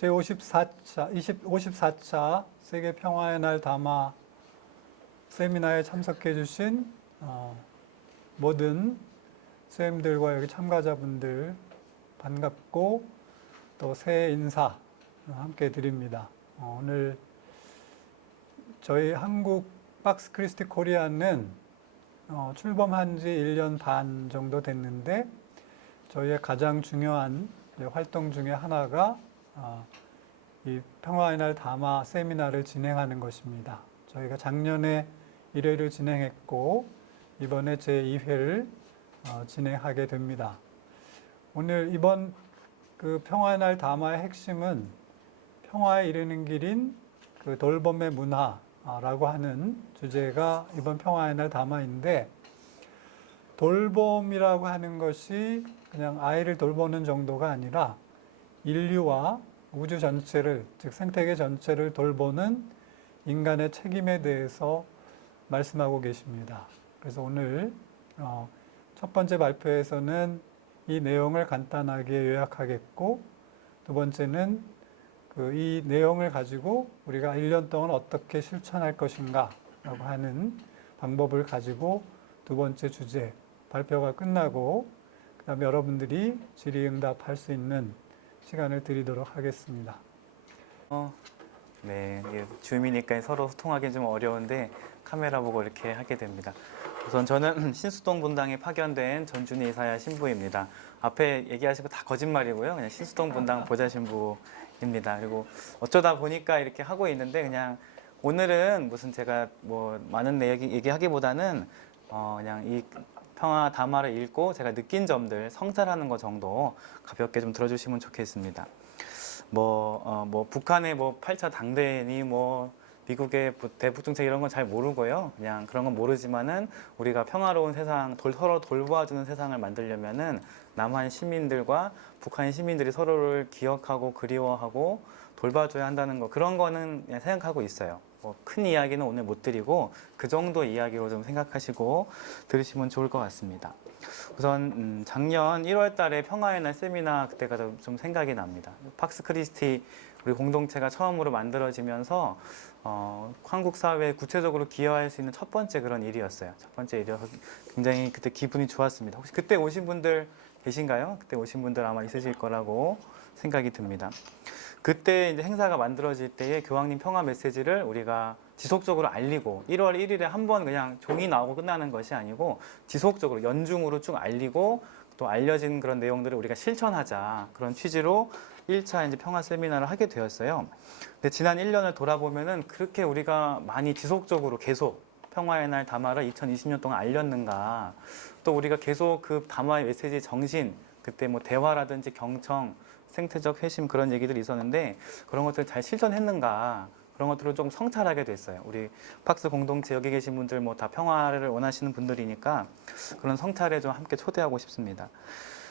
제54차, 54차 세계 평화의 날 담화 세미나에 참석해 주신 모든 선생님들과 여기 참가자분들 반갑고 또 새해 인사 함께 드립니다. 오늘 저희 한국 박스 크리스티 코리아는 출범한 지 1년 반 정도 됐는데 저희의 가장 중요한 활동 중에 하나가 이 평화의 날 담화 세미나를 진행하는 것입니다. 저희가 작년에 1회를 진행했고 이번에 제2회를 진행하게 됩니다. 오늘 이번 그 평화의 날 담화의 핵심은 평화에 이르는 길인 그 돌봄의 문화라고 하는 주제가 이번 평화의 날 담화인데, 돌봄이라고 하는 것이 그냥 아이를 돌보는 정도가 아니라 인류와 우주 전체를, 즉 생태계 전체를 돌보는 인간의 책임에 대해서 말씀하고 계십니다. 그래서 오늘 첫 번째 발표에서는 이 내용을 간단하게 요약하겠고, 두 번째는 이 내용을 가지고 우리가 1년 동안 어떻게 실천할 것인가 라고 하는 방법을 가지고 두 번째 주제 발표가 끝나고 그 다음에 여러분들이 질의응답할 수 있는 시간을 드리도록 하겠습니다. 네, 줌이니까 서로 소통하기 좀 어려운데 카메라 보고 이렇게 하게 됩니다. 우선 저는 신수동 분당에 파견된 전준희 이사야 신부입니다. 앞에 얘기하신 거 다 거짓말이고요. 그냥 신수동 분당 보좌 신부입니다. 그리고 어쩌다 보니까 이렇게 하고 있는데, 그냥 오늘은 무슨 제가 뭐 많은 얘기하기보다는 그냥 이 평화 담화를 읽고 제가 느낀 점들 성찰하는 것 정도 가볍게 좀 들어주시면 좋겠습니다. 북한의 8차 당대니 미국의 대북 정책 이런 건 잘 모르고요. 그냥 그런 건 모르지만은 우리가 평화로운 세상, 서로 돌보아주는 세상을 만들려면은 남한 시민들과 북한 시민들이 서로를 기억하고 그리워하고 돌봐줘야 한다는 거, 그런 거는 그냥 생각하고 있어요. 큰 이야기는 오늘 못 드리고 그 정도 이야기로 좀 생각하시고 들으시면 좋을 것 같습니다. 우선 작년 1월 달에 평화의 날 세미나, 그때가 좀 생각이 납니다. 박스 크리스티 우리 공동체가 처음으로 만들어지면서 한국 사회에 구체적으로 기여할 수 있는 첫 번째 그런 일이었어요. 첫 번째 일이어서 굉장히 그때 기분이 좋았습니다. 혹시 그때 오신 분들 계신가요? 그때 오신 분들 아마 있으실 거라고 생각이 듭니다. 그때 이제 행사가 만들어질 때에 교황님 평화 메시지를 우리가 지속적으로 알리고, 1월 1일에 한 번 그냥 종이 나오고 끝나는 것이 아니고 지속적으로 연중으로 쭉 알리고 또 알려진 그런 내용들을 우리가 실천하자, 그런 취지로 1차 이제 평화 세미나를 하게 되었어요. 근데 지난 1년을 돌아보면은 그렇게 우리가 많이 지속적으로 계속 평화의 날 담화를 2020년 동안 알렸는가, 또 우리가 계속 그 담화의 메시지 정신, 그때 대화라든지 경청, 생태적 회심 그런 얘기들이 있었는데 그런 것들을 잘 실천했는가, 그런 것들을 좀 성찰하게 됐어요. 우리 박스 공동체 여기 계신 분들 다 평화를 원하시는 분들이니까 그런 성찰에 좀 함께 초대하고 싶습니다.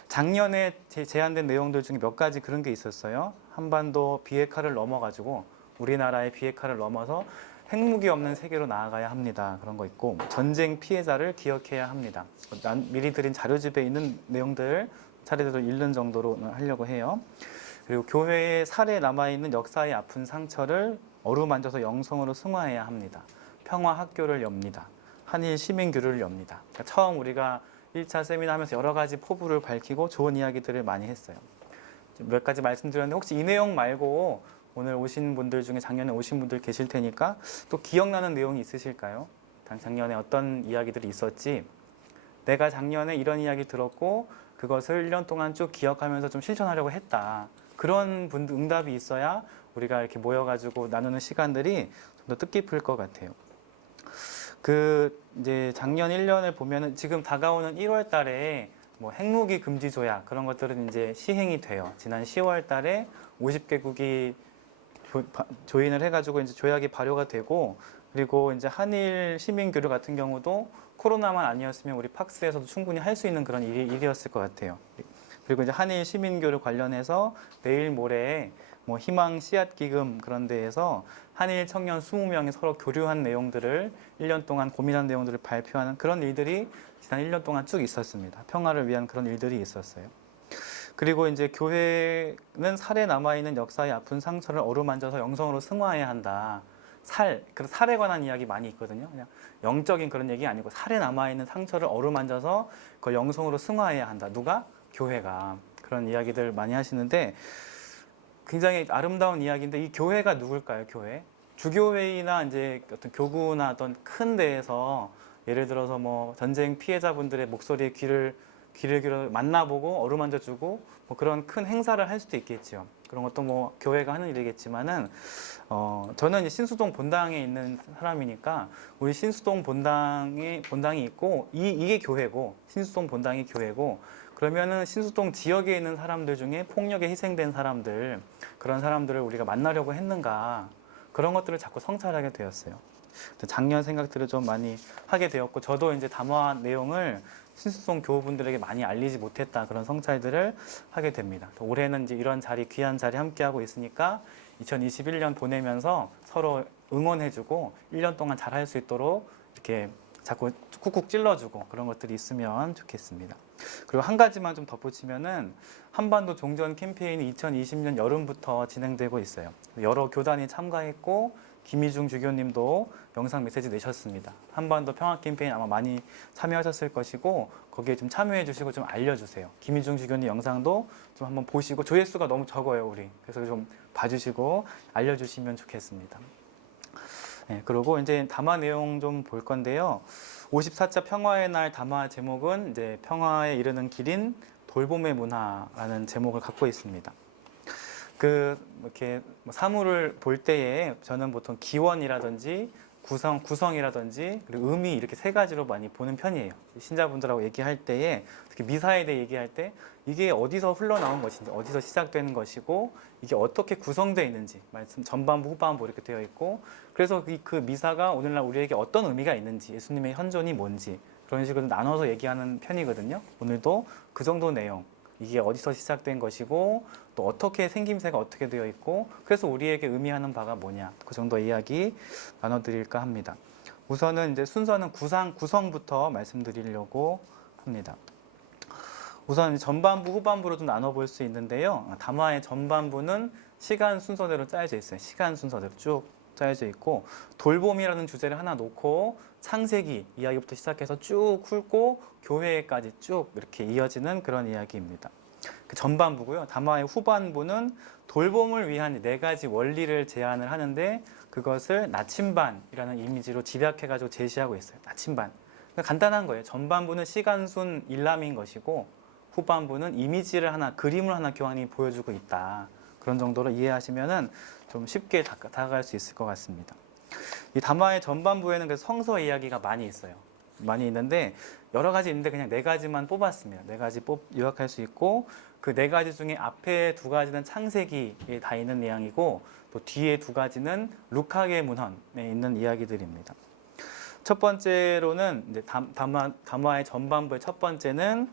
작년에 제안된 내용들 중에 몇 가지 그런 게 있었어요. 한반도 비핵화를 넘어가지고 우리나라의 비핵화를 넘어서 핵무기 없는 세계로 나아가야 합니다. 그런 거 있고, 전쟁 피해자를 기억해야 합니다. 미리 드린 자료집에 있는 내용들 차례대로 읽는 정도로 하려고 해요. 그리고 교회의 살에 남아있는 역사의 아픈 상처를 어루만져서 영성으로 승화해야 합니다. 평화 학교를 엽니다. 한일 시민교류를 엽니다. 그러니까 처음 우리가 1차 세미나 하면서 여러 가지 포부를 밝히고 좋은 이야기들을 많이 했어요. 몇 가지 말씀드렸는데 혹시 이 내용 말고 오늘 오신 분들 중에 작년에 오신 분들 계실 테니까 또 기억나는 내용이 있으실까요? 작년에 어떤 이야기들이 있었지? 내가 작년에 이런 이야기 들었고 그것을 1년 동안 쭉 기억하면서 좀 실천하려고 했다. 그런 분들 응답이 있어야 우리가 이렇게 모여가지고 나누는 시간들이 좀 더 뜻깊을 것 같아요. 이제 작년 1년을 보면은 지금 다가오는 1월 달에 핵무기 금지 조약 그런 것들은 이제 시행이 돼요. 지난 10월 달에 50개국이 조인을 해가지고 이제 조약이 발효가 되고, 그리고 이제 한일 시민교류 같은 경우도 코로나만 아니었으면 우리 박스에서도 충분히 할 수 있는 그런 일이었을 것 같아요. 그리고 이제 한일 시민교류 관련해서 내일 모레 희망 씨앗 기금 그런 데에서 한일 청년 20명이 서로 교류한 내용들을 1년 동안 고민한 내용들을 발표하는 그런 일들이 지난 1년 동안 쭉 있었습니다. 평화를 위한 그런 일들이 있었어요. 그리고 이제 교회는 살에 남아있는 역사의 아픈 상처를 어루만져서 영성으로 승화해야 한다. 그 살에 관한 이야기 많이 있거든요. 그냥 영적인 그런 얘기 아니고 살에 남아있는 상처를 어루만져서 그걸 영성으로 승화해야 한다. 누가? 교회가. 그런 이야기들 많이 하시는데 굉장히 아름다운 이야기인데 이 교회가 누굴까요? 교회? 주교회의나 이제 어떤 교구나 어떤 큰 데에서 예를 들어서 뭐 전쟁 피해자분들의 목소리에 귀를 기러 만나보고 어루만져주고 뭐 그런 큰 행사를 할 수도 있겠죠. 그런 것도 뭐 교회가 하는 일이겠지만은 저는 이제 신수동 본당에 있는 사람이니까 우리 신수동 본당이 있고 이게 교회고 신수동 본당이 교회고 그러면은 신수동 지역에 있는 사람들 중에 폭력에 희생된 사람들 그런 사람들을 우리가 만나려고 했는가 그런 것들을 자꾸 성찰하게 되었어요. 작년 생각들을 좀 많이 하게 되었고 저도 이제 담화 내용을 신수동 교우분들에게 많이 알리지 못했다 그런 성찰들을 하게 됩니다. 올해는 이제 이런 자리 귀한 자리 함께 하고 있으니까 2021년 보내면서 서로 응원해주고 1년 동안 잘할 수 있도록 이렇게 자꾸 쿡쿡 찔러주고 그런 것들이 있으면 좋겠습니다. 그리고 한 가지만 좀 덧붙이면은 한반도 종전 캠페인이 2020년 여름부터 진행되고 있어요. 여러 교단이 참가했고 김희중 주교님도 영상 메시지 내셨습니다. 한반도 평화 캠페인 아마 많이 참여하셨을 것이고 거기에 좀 참여해 주시고 좀 알려주세요. 김희중 주교님 영상도 좀 한번 보시고 조회수가 너무 적어요 우리. 그래서 좀 봐주시고 알려주시면 좋겠습니다. 네, 그리고 이제 담화 내용 좀 볼 건데요. 54차 평화의 날 담화 제목은 이제 평화에 이르는 길인 돌봄의 문화라는 제목을 갖고 있습니다. 이렇게 사물을 볼 때에 저는 보통 기원이라든지 구성이라든지 그리고 의미 이렇게 세 가지로 많이 보는 편이에요. 신자분들하고 얘기할 때에 특히 미사에 대해 얘기할 때 이게 어디서 흘러나온 것인지 어디서 시작되는 것이고 이게 어떻게 구성되어 있는지 말씀 전반부 후반부 이렇게 되어 있고 그래서 그 미사가 오늘날 우리에게 어떤 의미가 있는지 예수님의 현존이 뭔지 그런 식으로 나눠서 얘기하는 편이거든요. 오늘도 그 정도 내용 이게 어디서 시작된 것이고 또 어떻게 생김새가 어떻게 되어 있고 그래서 우리에게 의미하는 바가 뭐냐 그 정도 이야기 나눠드릴까 합니다. 우선은 이제 순서는 구성부터 말씀드리려고 합니다. 우선 전반부 후반부로 좀 나눠볼 수 있는데요. 담화의 전반부는 시간 순서대로 짜여져 있어요. 시간 순서대로 쭉 짜여져 있고 돌봄이라는 주제를 하나 놓고 창세기 이야기부터 시작해서 쭉 훑고 교회까지 쭉 이렇게 이어지는 그런 이야기입니다. 그 전반부고요. 담화의 후반부는 돌봄을 위한 네 가지 원리를 제안을 하는데 그것을 나침반이라는 이미지로 집약해가지고 제시하고 있어요. 나침반. 그러니까 간단한 거예요. 전반부는 시간순 일람인 것이고 후반부는 이미지를 하나, 그림을 하나 교황이 보여주고 있다. 그런 정도로 이해하시면은 좀 쉽게 다가갈 수 있을 것 같습니다. 이 담화의 전반부에는 그 성서 이야기가 많이 있어요. 많이 있는데 여러 가지 있는데 그냥 네 가지만 뽑았습니다. 네 가지 요약할 수 있고 그 네 가지 중에 앞에 두 가지는 창세기에 다 있는 내용이고 또 뒤에 두 가지는 루카계 문헌에 있는 이야기들입니다. 첫 번째로는 이제 담화의 전반부의 첫 번째는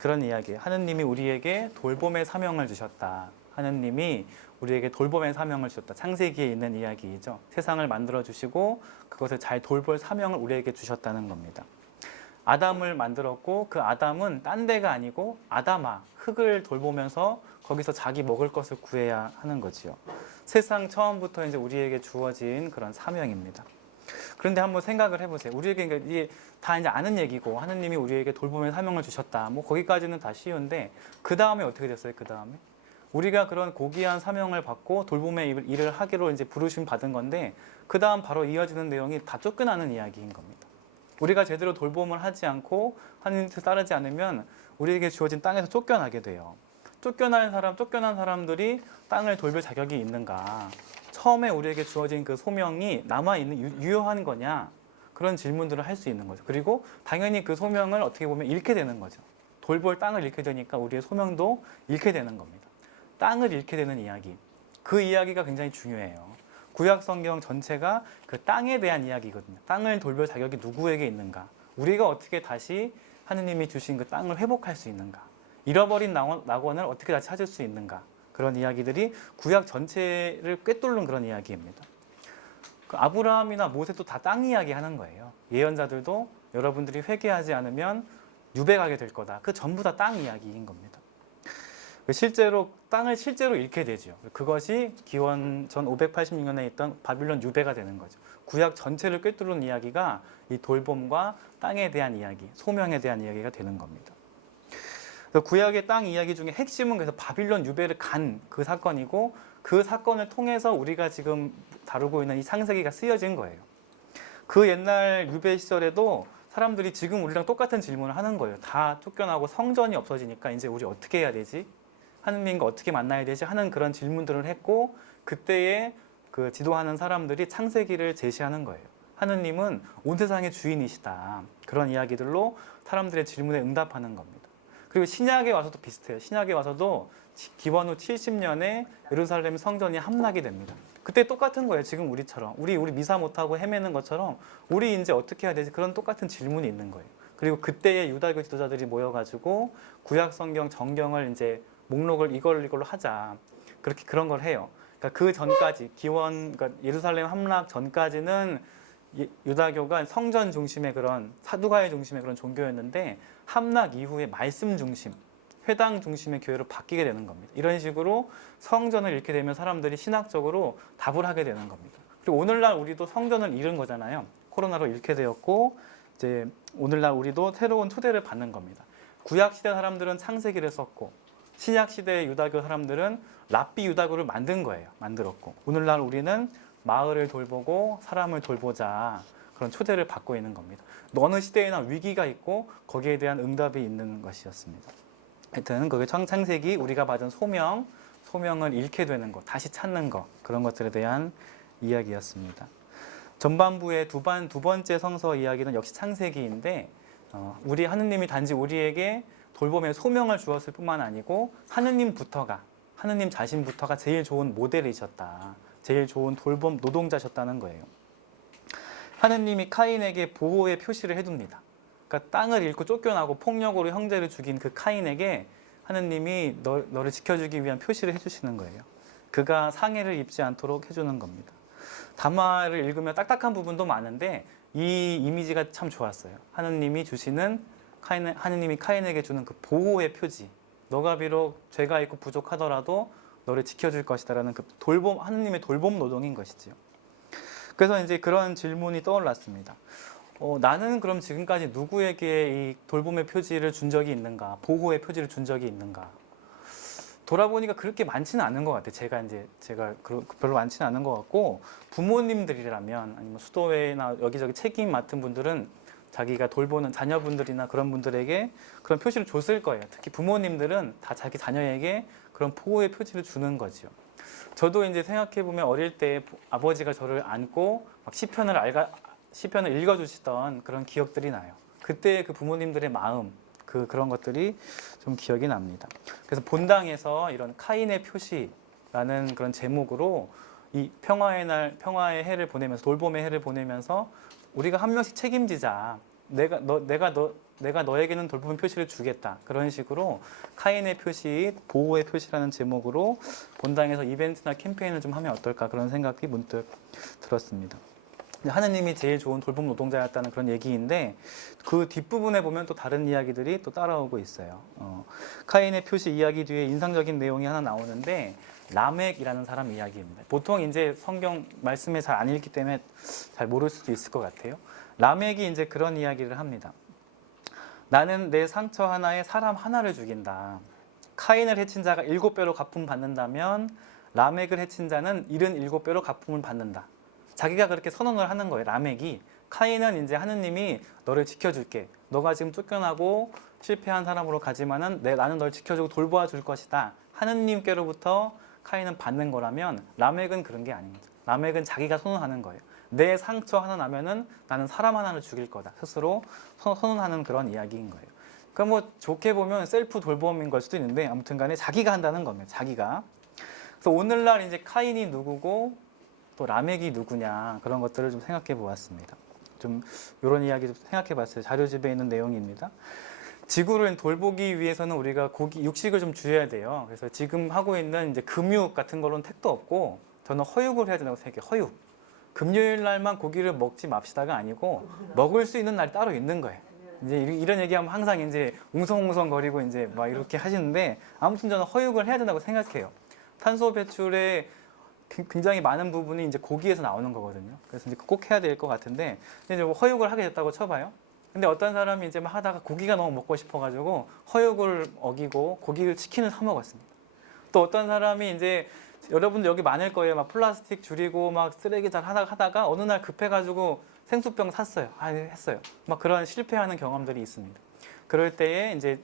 그런 이야기예요. 하느님이 우리에게 돌봄의 사명을 주셨다. 하느님이 우리에게 돌봄의 사명을 주셨다. 창세기에 있는 이야기이죠. 세상을 만들어 주시고 그것을 잘 돌볼 사명을 우리에게 주셨다는 겁니다. 아담을 만들었고 그 아담은 딴 데가 아니고 아담아, 흙을 돌보면서 거기서 자기 먹을 것을 구해야 하는 거지요. 세상 처음부터 이제 우리에게 주어진 그런 사명입니다. 그런데 한번 생각을 해보세요. 우리에게 이게 다 이제 아는 얘기고 하느님이 우리에게 돌봄의 사명을 주셨다. 뭐 거기까지는 다 쉬운데 그 다음에 어떻게 됐어요? 그 다음에 우리가 그런 고귀한 사명을 받고 돌봄의 일을 하기로 이제 부르심 받은 건데 그 다음 바로 이어지는 내용이 다 쫓겨나는 이야기인 겁니다. 우리가 제대로 돌봄을 하지 않고 하느님 뜻을 따르지 않으면 우리에게 주어진 땅에서 쫓겨나게 돼요. 쫓겨난 사람들이 땅을 돌볼 자격이 있는가? 처음에 우리에게 주어진 그 소명이 남아있는 유효한 거냐? 그런 질문들을 할 수 있는 거죠. 그리고 당연히 그 소명을 어떻게 보면 잃게 되는 거죠. 돌볼 땅을 잃게 되니까 우리의 소명도 잃게 되는 겁니다. 땅을 잃게 되는 이야기. 그 이야기가 굉장히 중요해요. 구약 성경 전체가 그 땅에 대한 이야기거든요. 땅을 돌볼 자격이 누구에게 있는가? 우리가 어떻게 다시 하느님이 주신 그 땅을 회복할 수 있는가? 잃어버린 낙원을 어떻게 다시 찾을 수 있는가? 그런 이야기들이 구약 전체를 꿰뚫는 그런 이야기입니다. 그 아브라함이나 모세도 다 땅 이야기 하는 거예요. 예언자들도 여러분들이 회개하지 않으면 유배가게 될 거다. 그 전부 다 땅 이야기인 겁니다. 실제로 땅을 실제로 잃게 되죠. 그것이 기원 전 586년에 있던 바빌론 유배가 되는 거죠. 구약 전체를 꿰뚫는 이야기가 이 돌봄과 땅에 대한 이야기, 소명에 대한 이야기가 되는 겁니다. 그래서 구약의 땅 이야기 중에 핵심은 그래서 바빌론 유배를 간 그 사건이고 그 사건을 통해서 우리가 지금 다루고 있는 이 창세기가 쓰여진 거예요. 그 옛날 유배 시절에도 사람들이 지금 우리랑 똑같은 질문을 하는 거예요. 다 쫓겨나고 성전이 없어지니까 이제 우리 어떻게 해야 되지? 하느님과 어떻게 만나야 되지? 하는 그런 질문들을 했고 그때에 그 지도하는 사람들이 창세기를 제시하는 거예요. 하느님은 온 세상의 주인이시다. 그런 이야기들로 사람들의 질문에 응답하는 겁니다. 그리고 신약에 와서도 비슷해요. 신약에 와서도 기원 후 70년에 예루살렘 성전이 함락이 됩니다. 그때 똑같은 거예요. 지금 우리처럼. 우리 미사 못하고 헤매는 것처럼 우리 이제 어떻게 해야 되지? 그런 똑같은 질문이 있는 거예요. 그리고 그때의 유다교 지도자들이 모여가지고 구약 성경 정경을 이제 목록을 이걸로 하자. 그렇게 그런 걸 해요. 그러니까 그 전까지 그러니까 예루살렘 함락 전까지는 유다교가 성전 중심의 그런 사두가의 중심의 그런 종교였는데 함락 이후에 말씀 중심, 회당 중심의 교회로 바뀌게 되는 겁니다. 이런 식으로 성전을 잃게 되면 사람들이 신학적으로 답을 하게 되는 겁니다. 그리고 오늘날 우리도 성전을 잃은 거잖아요. 코로나로 잃게 되었고 이제 오늘날 우리도 새로운 초대를 받는 겁니다. 구약 시대 사람들은 창세기를 썼고 신약 시대의 유다교 사람들은 랍비 유다교를 만든 거예요. 만들었고 오늘날 우리는 마을을 돌보고 사람을 돌보자 그런 초대를 받고 있는 겁니다. 어느 시대에나 위기가 있고 거기에 대한 응답이 있는 것이었습니다. 하여튼 그게 창세기 우리가 받은 소명을 잃게 되는 것, 다시 찾는 것 그런 것들에 대한 이야기였습니다. 전반부의 두 번째 성서 이야기는 역시 창세기인데 우리 하느님이 단지 우리에게 돌봄의 소명을 주었을 뿐만 아니고 하느님 자신부터가 제일 좋은 모델이셨다. 제일 좋은 돌봄 노동자셨다는 거예요. 하느님이 카인에게 보호의 표시를 해둡니다. 그러니까 땅을 잃고 쫓겨나고 폭력으로 형제를 죽인 그 카인에게 하느님이 너를 지켜주기 위한 표시를 해주시는 거예요. 그가 상해를 입지 않도록 해주는 겁니다. 담화를 읽으면 딱딱한 부분도 많은데 이 이미지가 참 좋았어요. 하느님이 카인에게 주는 그 보호의 표지. 너가 비록 죄가 있고 부족하더라도 너를 지켜줄 것이다라는 그 하느님의 돌봄 노동인 것이지요. 그래서 이제 그런 질문이 떠올랐습니다. 나는 그럼 지금까지 누구에게 이 돌봄의 표지를 준 적이 있는가? 보호의 표지를 준 적이 있는가? 돌아보니까 그렇게 많지는 않은 것 같아요. 제가 별로 많지는 않은 것 같고 부모님들이라면 아니면 수도회나 여기저기 책임 맡은 분들은 자기가 돌보는 자녀분들이나 그런 분들에게 그런 표시를 줬을 거예요. 특히 부모님들은 다 자기 자녀에게 그런 보호의 표지를 주는 거죠. 저도 이제 생각해 보면 어릴 때 아버지가 저를 안고 막 시편을 읽어주시던 그런 기억들이 나요. 그때 그 부모님들의 마음, 그런 것들이 좀 기억이 납니다. 그래서 본당에서 이런 카인의 표시라는 그런 제목으로 이 평화의 해를 보내면서 돌봄의 해를 보내면서 우리가 한 명씩 책임지자. 내가 너에게는 돌봄의 표시를 주겠다. 그런 식으로 카인의 표시, 보호의 표시라는 제목으로 본당에서 이벤트나 캠페인을 좀 하면 어떨까 그런 생각이 문득 들었습니다. 하느님이 제일 좋은 돌봄 노동자였다는 그런 얘기인데 그 뒷부분에 보면 또 다른 이야기들이 또 따라오고 있어요. 카인의 표시 이야기 뒤에 인상적인 내용이 하나 나오는데 라멕이라는 사람 이야기입니다. 보통 이제 성경 말씀에 잘 안 읽기 때문에 잘 모를 수도 있을 것 같아요. 라멕이 이제 그런 이야기를 합니다. 나는 내 상처 하나에 사람 하나를 죽인다. 카인을 해친 자가 7배로 갚음 받는다면 라멕을 해친 자는 77배로 갚음을 받는다. 자기가 그렇게 선언을 하는 거예요. 라멕이. 카인은 이제 하느님이 너를 지켜줄게. 너가 지금 쫓겨나고 실패한 사람으로 가지만은 나는 널 지켜주고 돌보아 줄 것이다. 하느님께로부터 카인은 받는 거라면 라멕은 그런 게 아닙니다. 라멕은 자기가 선언하는 거예요. 내 상처 하나 나면은 나는 사람 하나를 죽일 거다. 스스로 선언하는 그런 이야기인 거예요. 그러니까 뭐 좋게 보면 셀프 돌봄인 걸 수도 있는데 아무튼 간에 자기가 한다는 겁니다. 자기가. 그래서 오늘날 이제 카인이 누구고 또 라멕이 누구냐 그런 것들을 좀 생각해 보았습니다. 좀 이런 이야기 좀 생각해 봤어요. 자료집에 있는 내용입니다. 지구를 돌보기 위해서는 우리가 육식을 좀 줄여야 돼요. 그래서 지금 하고 있는 이제 금육 같은 거로는 택도 없고 저는 허육을 해야 된다고 생각해요. 허육. 금요일 날만 고기를 먹지 맙시다가 아니고 먹을 수 있는 날 따로 있는 거예요. 이제 이런 얘기하면 항상 이제 웅성웅성거리고 이제 막 이렇게 하시는데 아무튼 저는 허육을 해야 된다고 생각해요. 탄소 배출의 굉장히 많은 부분이 이제 고기에서 나오는 거거든요. 그래서 이제 꼭 해야 될 것 같은데 이제 뭐 허육을 하게 됐다고 쳐봐요. 근데 어떤 사람이 이제 막 하다가 고기가 너무 먹고 싶어가지고 허육을 어기고 고기를 치킨을 사 먹었습니다. 또 어떤 사람이 이제 여러분들 여기 많을 거예요. 막 플라스틱 줄이고 막 쓰레기 잘 하다가 어느 날 급해가지고 생수병 샀어요. 했어요. 막 그런 실패하는 경험들이 있습니다. 그럴 때에 이제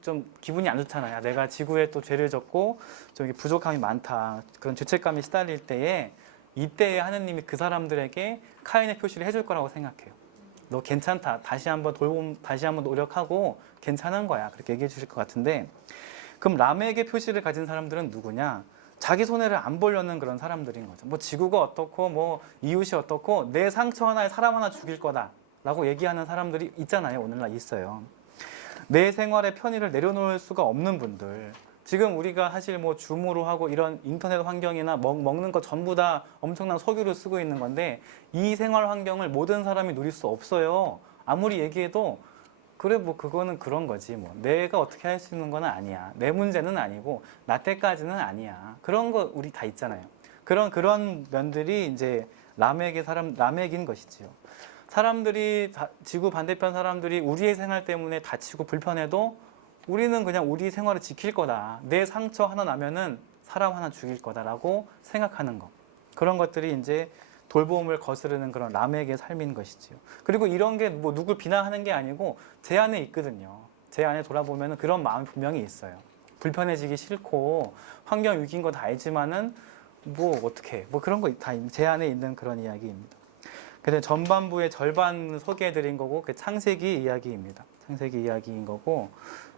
좀 기분이 안 좋잖아요. 내가 지구에 또 죄를 졌고 좀 부족함이 많다. 그런 죄책감이 시달릴 때에 이때에 하느님이 그 사람들에게 카인의 표시를 해줄 거라고 생각해요. 너 괜찮다. 다시 한번 노력하고 괜찮은 거야. 그렇게 얘기해 주실 것 같은데 그럼 라멕의 표시를 가진 사람들은 누구냐? 자기 손해를 안 보려는 그런 사람들인 거죠. 뭐 지구가 어떻고 뭐 이웃이 어떻고 내 상처 하나에 사람 하나 죽일 거다라고 얘기하는 사람들이 있잖아요. 오늘날 있어요. 내 생활의 편의를 내려놓을 수가 없는 분들. 지금 우리가 사실 뭐 줌으로 하고 이런 인터넷 환경이나 먹는 거 전부 다 엄청난 석유를 쓰고 있는 건데 이 생활 환경을 모든 사람이 누릴 수 없어요. 아무리 얘기해도 그래 뭐 그거는 그런 거지 뭐 내가 어떻게 할 수 있는 건 아니야. 내 문제는 아니고 나 때까지는 아니야. 그런 거 우리 다 있잖아요. 그런 면들이 이제 라멕인 것이지요. 사람들이 지구 반대편 사람들이 우리의 생활 때문에 다치고 불편해도 우리는 그냥 우리 생활을 지킬 거다. 내 상처 하나 나면은 사람 하나 죽일 거다라고 생각하는 거. 그런 것들이 이제 돌봄을 거스르는 그런 라멕의 삶인 것이지요. 그리고 이런 게 뭐 누굴 비난하는 게 아니고 제 안에 있거든요. 제 안에 돌아보면 그런 마음이 분명히 있어요. 불편해지기 싫고 환경 위기인 거 다 알지만은 뭐 어떻게 뭐 그런 거 다 제 안에 있는 그런 이야기입니다. 그래서 전반부의 절반 소개해드린 거고 그 창세기 이야기입니다. 창세기 이야기인 거고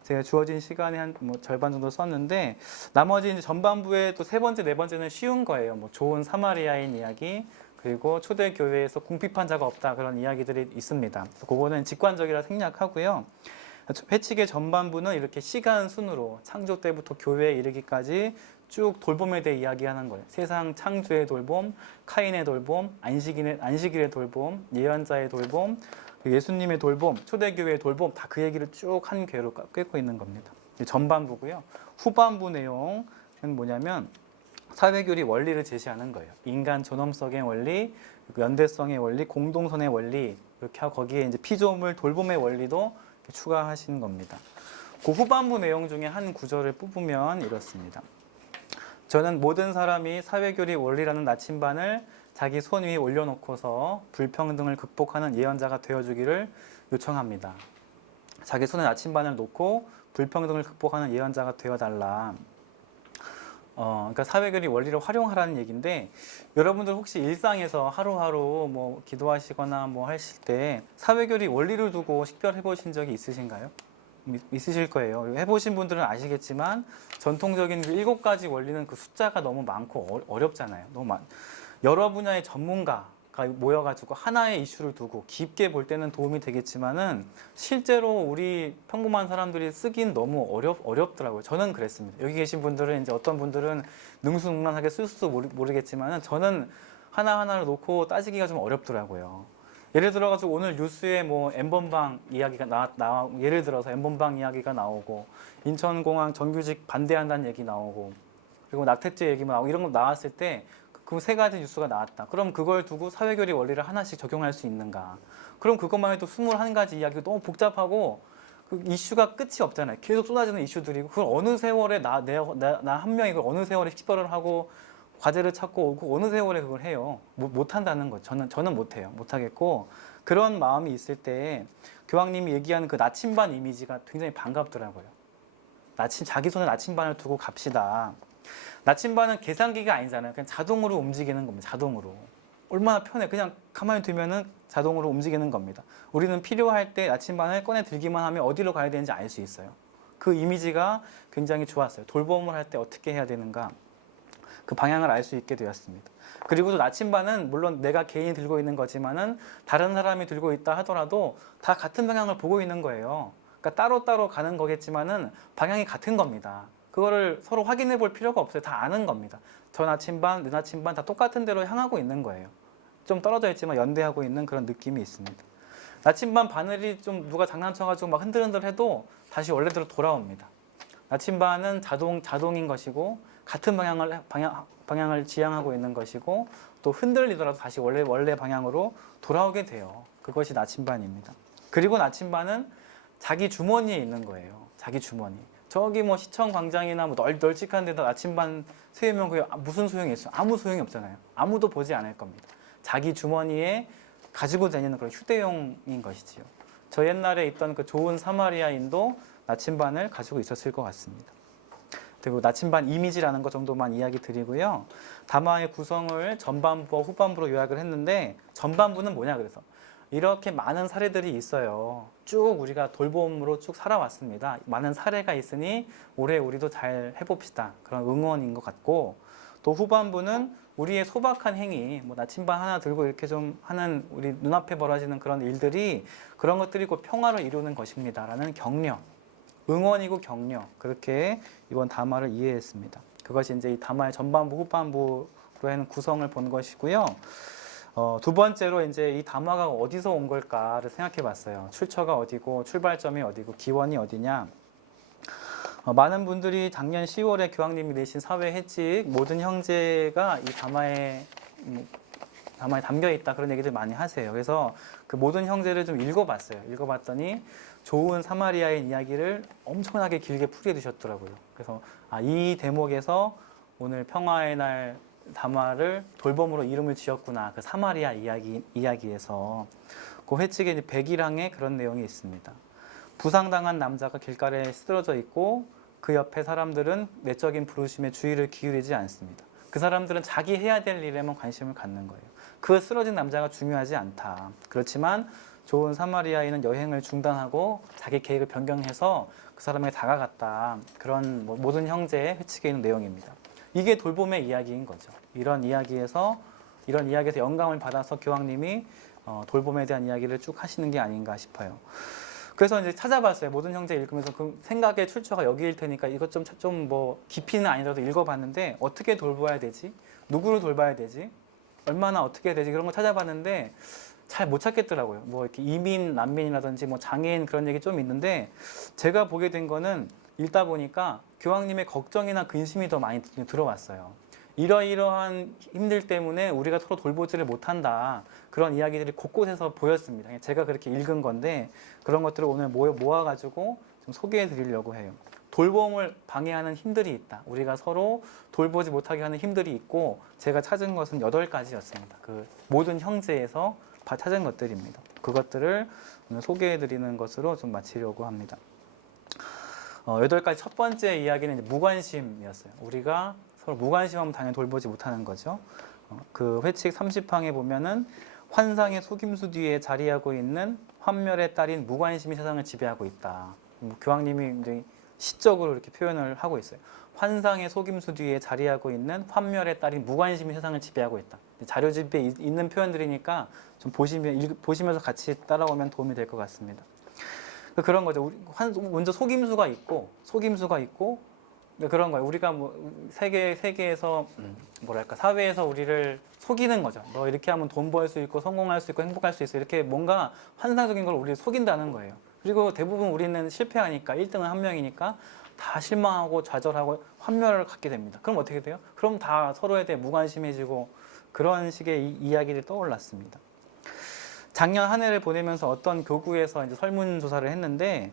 제가 주어진 시간에 한 뭐 절반 정도 썼는데 나머지 이제 전반부에 또 세 번째, 네 번째는 쉬운 거예요. 뭐 좋은 사마리아인 이야기 그리고 초대 교회에서 궁핍한 자가 없다 그런 이야기들이 있습니다. 그거는 직관적이라 생략하고요. 회칙의 전반부는 이렇게 시간 순으로 창조 때부터 교회에 이르기까지 쭉 돌봄에 대해 이야기하는 거예요. 세상 창조의 돌봄, 카인의 돌봄, 안식일의 돌봄, 예언자의 돌봄, 예수님의 돌봄, 초대교회의 돌봄 다 그 얘기를 쭉 한 궤로 꿰고 있는 겁니다. 전반부고요. 후반부 내용은 뭐냐면 사회교리 원리를 제시하는 거예요. 인간 존엄성의 원리, 연대성의 원리, 공동선의 원리 이렇게 하고 거기에 이제 피조물 돌봄의 원리도 추가하시는 겁니다. 그 후반부 내용 중에 한 구절을 뽑으면 이렇습니다. 저는 모든 사람이 사회교리 원리라는 나침반을 자기 손 위에 올려놓고서 불평등을 극복하는 예언자가 되어주기를 요청합니다. 자기 손에 나침반을 놓고 불평등을 극복하는 예언자가 되어달라. 그러니까 사회교리 원리를 활용하라는 얘기인데 여러분들 혹시 일상에서 하루하루 뭐 기도하시거나 뭐 하실 때 사회교리 원리를 두고 식별해 보신 적이 있으신가요? 있으실 거예요. 해보신 분들은 아시겠지만 전통적인 그 7가지 원리는 그 숫자가 너무 많고 어렵잖아요. 여러 분야의 전문가가 모여가지고 하나의 이슈를 두고 깊게 볼 때는 도움이 되겠지만은 실제로 우리 평범한 사람들이 쓰긴 너무 어렵더라고요. 저는 그랬습니다. 여기 계신 분들은 이제 어떤 분들은 능수능란하게 쓸 수도 모르겠지만은 저는 하나하나를 놓고 따지기가 좀 어렵더라고요. 예를 들어가지고 오늘 뉴스에 뭐 N번방 이야기가 예를 들어서 N번방 이야기가 나오고 인천공항 정규직 반대한다는 얘기 나오고 그리고 낙태죄 얘기만 나오고 이런 거 나왔을 때 그 3가지 뉴스가 나왔다. 그럼 그걸 두고 사회교리 원리를 하나씩 적용할 수 있는가? 그럼 그것만 해도 21가지 이야기가 너무 복잡하고 그 이슈가 끝이 없잖아요. 계속 쏟아지는 이슈들이고 그걸 어느 세월에 나 한 명이 그걸 어느 세월에 식별을 하고 과제를 찾고 오고 어느 세월에 그걸 해요. 못한다는 거죠. 저는 못해요. 못하겠고 그런 마음이 있을 때 교황님이 얘기하는 그 나침반 이미지가 굉장히 반갑더라고요. 자기 손에 나침반을 두고 갑시다. 나침반은 계산기가 아니잖아요. 그냥 자동으로 움직이는 겁니다. 자동으로. 얼마나 편해. 그냥 가만히 두면은 자동으로 움직이는 겁니다. 우리는 필요할 때 나침반을 꺼내 들기만 하면 어디로 가야 되는지 알 수 있어요. 그 이미지가 굉장히 좋았어요. 돌봄을 할 때 어떻게 해야 되는가. 그 방향을 알 수 있게 되었습니다. 그리고 또 나침반은 물론 내가 개인이 들고 있는 거지만은 다른 사람이 들고 있다 하더라도 다 같은 방향을 보고 있는 거예요. 그러니까 따로따로 가는 거겠지만은 방향이 같은 겁니다. 그거를 서로 확인해 볼 필요가 없어요. 다 아는 겁니다. 저 나침반, 내 나침반 다 똑같은 데로 향하고 있는 거예요. 좀 떨어져 있지만 연대하고 있는 그런 느낌이 있습니다. 나침반 바늘이 좀 누가 장난쳐가지고 막 흔들흔들해도 다시 원래대로 돌아옵니다. 나침반은 자동인 것이고 같은 방향을 지향하고 있는 것이고 또 흔들리더라도 다시 원래 방향으로 돌아오게 돼요. 그것이 나침반입니다. 그리고 나침반은 자기 주머니에 있는 거예요. 자기 주머니. 저기 뭐 시청 광장이나 뭐 널찍한 데다 나침반 세우면 그게 무슨 소용이 있어요? 아무 소용이 없잖아요. 아무도 보지 않을 겁니다. 자기 주머니에 가지고 다니는 그런 휴대용인 것이지요. 저 옛날에 있던 그 좋은 사마리아인도 나침반을 가지고 있었을 것 같습니다. 그리고 나침반 이미지라는 것 정도만 이야기 드리고요. 담화의 구성을 전반부와 후반부로 요약을 했는데 전반부는 뭐냐 그래서 이렇게 많은 사례들이 있어요. 쭉 우리가 돌봄으로 쭉 살아왔습니다. 많은 사례가 있으니 올해 우리도 잘 해봅시다. 그런 응원인 것 같고 또 후반부는 우리의 소박한 행위, 뭐 나침반 하나 들고 이렇게 좀 하는 우리 눈앞에 벌어지는 그런 일들이 그런 것들이 곧 평화를 이루는 것입니다라는 격려, 응원이고 격려 그렇게 이번 담화를 이해했습니다. 그것이 이제 이 담화의 전반부, 후반부로 하는 구성을 본 것이고요. 두 번째로 이제 이 담화가 어디서 온 걸까를 생각해 봤어요. 출처가 어디고 출발점이 어디고 기원이 어디냐. 많은 분들이 작년 10월에 교황님이 내신 사회 해칙 모든 형제가 이 담화에 담겨 있다 그런 얘기들 많이 하세요. 그래서 그 모든 형제를 좀 읽어봤어요. 읽어봤더니 좋은 사마리아인 이야기를 엄청나게 길게 풀이해 두셨더라고요. 그래서 이 대목에서 오늘 평화의 날 담화를 돌봄으로 이름을 지었구나. 그 사마리아 이야기에서 그 회칙에 이제 101항에 그런 내용이 있습니다. 부상당한 남자가 길가에 쓰러져 있고 그 옆에 사람들은 내적인 부르심에 주의를 기울이지 않습니다. 그 사람들은 자기 해야 될 일에만 관심을 갖는 거예요. 그 쓰러진 남자가 중요하지 않다. 그렇지만 좋은 사마리아인은 여행을 중단하고 자기 계획을 변경해서 그 사람에게 다가갔다. 그런 모든 형제의 회칙에 있는 내용입니다. 이게 돌봄의 이야기인 거죠. 이런 이야기에서 영감을 받아서 교황님이 돌봄에 대한 이야기를 쭉 하시는 게 아닌가 싶어요. 그래서 이제 찾아봤어요. 모든 형제 읽으면서 그 생각의 출처가 여기일 테니까 이것 좀 뭐 깊이는 아니라도 읽어봤는데 어떻게 돌봐야 되지? 누구를 돌봐야 되지? 얼마나 어떻게 해야 되지? 그런 거 찾아봤는데 잘 못 찾겠더라고요. 뭐 이렇게 이민, 난민이라든지 뭐 장애인 그런 얘기 좀 있는데 제가 보게 된 거는 읽다 보니까 교황님의 걱정이나 근심이 더 많이 들어왔어요. 이러이러한 힘들 때문에 우리가 서로 돌보지를 못한다. 그런 이야기들이 곳곳에서 보였습니다. 제가 그렇게 읽은 건데 그런 것들을 오늘 모아가지고 좀 소개해 드리려고 해요. 돌봄을 방해하는 힘들이 있다. 우리가 서로 돌보지 못하게 하는 힘들이 있고 제가 찾은 것은 8가지였습니다. 그 모든 형제에서 찾은 것들입니다. 그것들을 오늘 소개해 드리는 것으로 좀 마치려고 합니다. 8가지 첫 번째 이야기는 이제 무관심이었어요. 우리가 서로 무관심하면 당연히 돌보지 못하는 거죠. 그 회칙 30항에 보면은 환상의 속임수 뒤에 자리하고 있는 환멸의 딸인 무관심이 세상을 지배하고 있다. 교황님이 이제 시적으로 이렇게 표현을 하고 있어요. 환상의 속임수 뒤에 자리하고 있는 환멸의 딸인 무관심이 세상을 지배하고 있다. 자료집에 있는 표현들이니까 좀 보시면서 같이 따라오면 도움이 될 것 같습니다. 그런 거죠. 먼저 속임수가 있고 그런 거예요. 우리가 뭐 세계에서 뭐랄까 사회에서 우리를 속이는 거죠. 너 이렇게 하면 돈 벌 수 있고 성공할 수 있고 행복할 수 있어. 이렇게 뭔가 환상적인 걸 우리를 속인다는 거예요. 그리고 대부분 우리는 실패하니까 1등은 한 명이니까 다 실망하고 좌절하고 환멸을 갖게 됩니다. 그럼 어떻게 돼요? 그럼 다 서로에 대해 무관심해지고 그런 식의 이야기들이 떠올랐습니다. 작년 한 해를 보내면서 어떤 교구에서 이제 설문조사를 했는데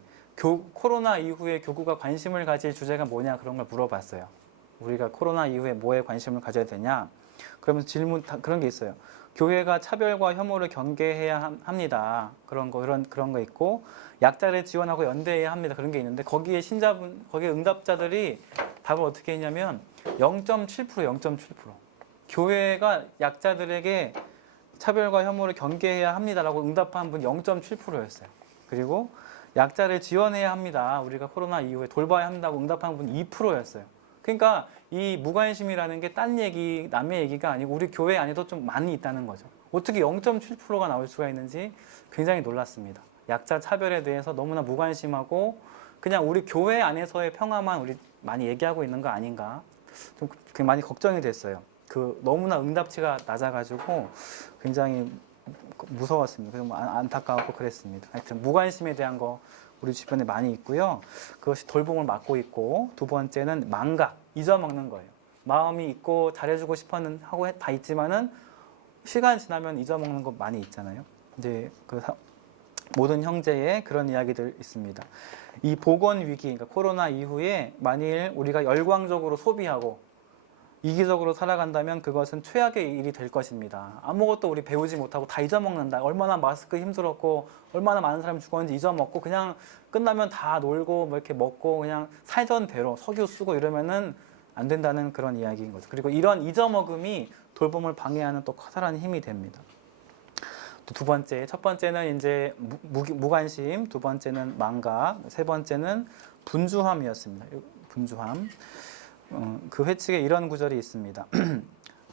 코로나 이후에 교구가 관심을 가질 주제가 뭐냐 그런 걸 물어봤어요. 우리가 코로나 이후에 뭐에 관심을 가져야 되냐? 그러면서 질문 그런 게 있어요. 교회가 차별과 혐오를 경계해야 합니다. 그런 거 있고 약자를 지원하고 연대해야 합니다. 그런 게 있는데 거기에 응답자들이 답을 어떻게 했냐면 0.7%. 교회가 약자들에게 차별과 혐오를 경계해야 합니다라고 응답한 분 0.7%였어요. 그리고 약자를 지원해야 합니다. 우리가 코로나 이후에 돌봐야 한다고 응답한 분 2%였어요. 그러니까 이 무관심이라는 게 딴 얘기, 남의 얘기가 아니고 우리 교회 안에도 좀 많이 있다는 거죠. 어떻게 0.7%가 나올 수가 있는지 굉장히 놀랐습니다. 약자 차별에 대해서 너무나 무관심하고 그냥 우리 교회 안에서의 평화만 우리 많이 얘기하고 있는 거 아닌가 좀 많이 걱정이 됐어요. 너무나 응답치가 낮아가지고 굉장히 무서웠습니다. 그래서 뭐 안타까웠고 그랬습니다. 하여튼 무관심에 대한 거 우리 주변에 많이 있고요. 그것이 돌봄을 막고 있고, 두 번째는 망각, 잊어먹는 거예요. 마음이 있고 잘해주고 싶어는 하고 다 있지만은 시간 지나면 잊어먹는 거 많이 있잖아요. 이제 모든 형제의 그런 이야기들 있습니다. 이 보건 위기, 그러니까 코로나 이후에 만일 우리가 열광적으로 소비하고 이기적으로 살아간다면 그것은 최악의 일이 될 것입니다. 아무것도 우리 배우지 못하고 다 잊어먹는다. 얼마나 마스크 힘들었고 얼마나 많은 사람이 죽었는지 잊어먹고 그냥 끝나면 다 놀고 뭐 이렇게 먹고 그냥 살던 대로 석유 쓰고 이러면은 안 된다는 그런 이야기인 거죠. 그리고 이런 잊어먹음이 돌봄을 방해하는 또 커다란 힘이 됩니다. 또 두 번째, 첫 번째는 이제 무관심, 두 번째는 망각, 세 번째는 분주함이었습니다. 분주함. 그 회칙에 이런 구절이 있습니다.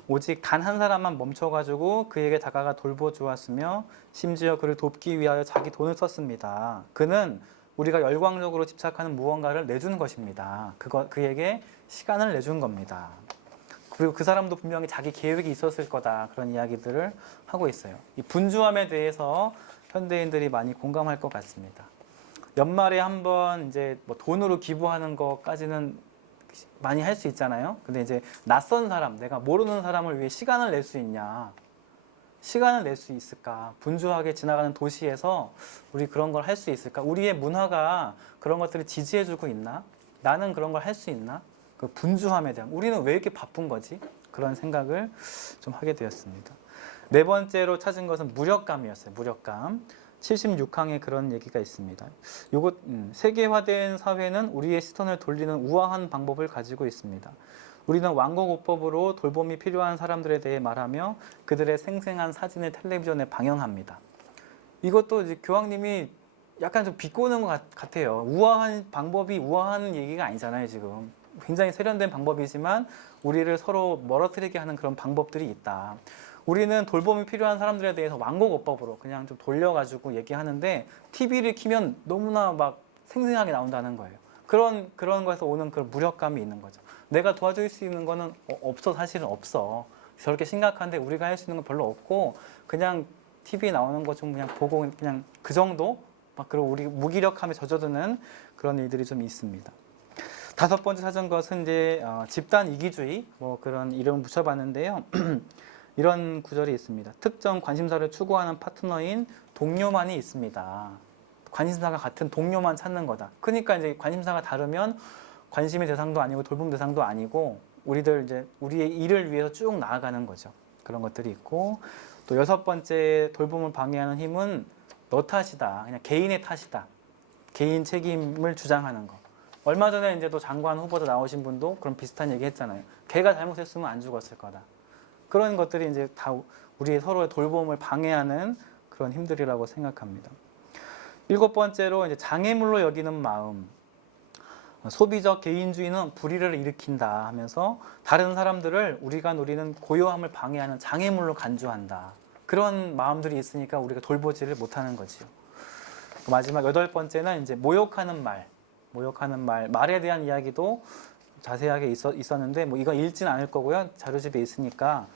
오직 단 한 사람만 멈춰가지고 그에게 다가가 돌보주었으며 심지어 그를 돕기 위하여 자기 돈을 썼습니다. 그는 우리가 열광적으로 집착하는 무언가를 내주는 것입니다. 그에게 시간을 내준 겁니다. 그리고 그 사람도 분명히 자기 계획이 있었을 거다. 그런 이야기들을 하고 있어요. 이 분주함에 대해서 현대인들이 많이 공감할 것 같습니다. 연말에 한번 이제 뭐 돈으로 기부하는 것까지는 많이 할 수 있잖아요. 근데 이제 낯선 사람, 내가 모르는 사람을 위해 시간을 낼 수 있냐? 시간을 낼 수 있을까? 분주하게 지나가는 도시에서 우리 그런 걸 할 수 있을까? 우리의 문화가 그런 것들을 지지해주고 있나? 나는 그런 걸 할 수 있나? 그 분주함에 대한, 우리는 왜 이렇게 바쁜 거지? 그런 생각을 좀 하게 되었습니다. 네 번째로 찾은 것은 무력감이었어요. 무력감. 76항에 그런 얘기가 있습니다. 요거 세계화된 사회는 우리의 시선을 돌리는 우아한 방법을 가지고 있습니다. 우리는 완곡오법으로 돌봄이 필요한 사람들에 대해 말하며 그들의 생생한 사진을 텔레비전에 방영합니다. 이것도 이제 교황님이 약간 좀 비꼬는 것 같아요. 우아한 방법이 우아한 얘기가 아니잖아요, 지금. 굉장히 세련된 방법이지만 우리를 서로 멀어뜨리게 하는 그런 방법들이 있다. 우리는 돌봄이 필요한 사람들에 대해서 완곡오법으로 그냥 좀 돌려가지고 얘기하는데 TV를 키면 너무나 막 생생하게 나온다는 거예요. 그런 거에서 오는 그런 무력감이 있는 거죠. 내가 도와줄 수 있는 거는 없어, 사실은 없어. 저렇게 심각한데 우리가 할 수 있는 건 별로 없고 그냥 TV에 나오는 거 좀 그냥 보고 그냥 그 정도? 막 그리고 우리 무기력함에 젖어드는 그런 일들이 좀 있습니다. 다섯 번째 찾은 것은 이제 집단 이기주의, 뭐 그런 이름을 붙여봤는데요. 이런 구절이 있습니다. 특정 관심사를 추구하는 파트너인 동료만이 있습니다. 관심사가 같은 동료만 찾는 거다. 그러니까 이제 관심사가 다르면 관심의 대상도 아니고 돌봄 대상도 아니고 우리들 이제 우리의 일을 위해서 쭉 나아가는 거죠. 그런 것들이 있고 또 여섯 번째 돌봄을 방해하는 힘은 너 탓이다. 그냥 개인의 탓이다. 개인 책임을 주장하는 거. 얼마 전에 이제 또 장관 후보자 나오신 분도 그런 비슷한 얘기 했잖아요. 걔가 잘못했으면 안 죽었을 거다. 그런 것들이 이제 다 우리 서로의 돌봄을 방해하는 그런 힘들이라고 생각합니다. 일곱 번째로 이제 장애물로 여기는 마음. 소비적 개인주의는 불의를 일으킨다 하면서 다른 사람들을 우리가 누리는 고요함을 방해하는 장애물로 간주한다. 그런 마음들이 있으니까 우리가 돌보지를 못하는 거지요. 마지막 여덟 번째는 이제 모욕하는 말. 말에 대한 이야기도 자세하게 있었는데 뭐 이거 읽지는 않을 거고요. 자료집에 있으니까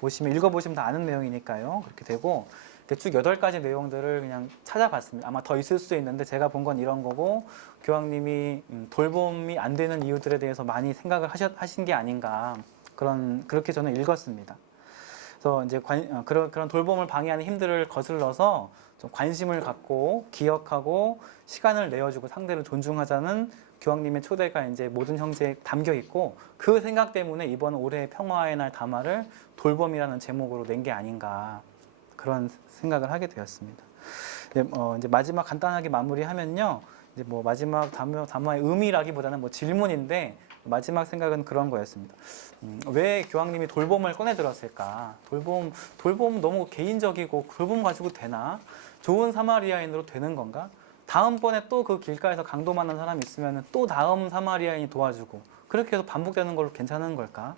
읽어보시면 다 아는 내용이니까요. 그렇게 되고 쭉 8가지 내용들을 그냥 찾아봤습니다. 아마 더 있을 수도 있는데 제가 본 건 이런 거고 교황님이 돌봄이 안 되는 이유들에 대해서 많이 생각을 하신 게 아닌가 그렇게 저는 읽었습니다. 그래서 이제 그런 돌봄을 방해하는 힘들을 거슬러서 좀 관심을 갖고 기억하고 시간을 내어주고 상대를 존중하자는 교황님의 초대가 이제 모든 형제에 담겨 있고 그 생각 때문에 이번 올해 평화의 날 담화를 돌봄이라는 제목으로 낸 게 아닌가 그런 생각을 하게 되었습니다. 이제 마지막 간단하게 마무리하면요. 이제 뭐 마지막 담화의 의미라기보다는 뭐 질문인데 마지막 생각은 그런 거였습니다. 왜 교황님이 돌봄을 꺼내 들었을까? 돌봄 너무 개인적이고 돌봄 가지고 되나? 좋은 사마리아인으로 되는 건가? 다음번에 또 그 길가에서 강도 만난 사람이 있으면 또 다음 사마리아인이 도와주고 그렇게 해서 반복되는 걸로 괜찮은 걸까?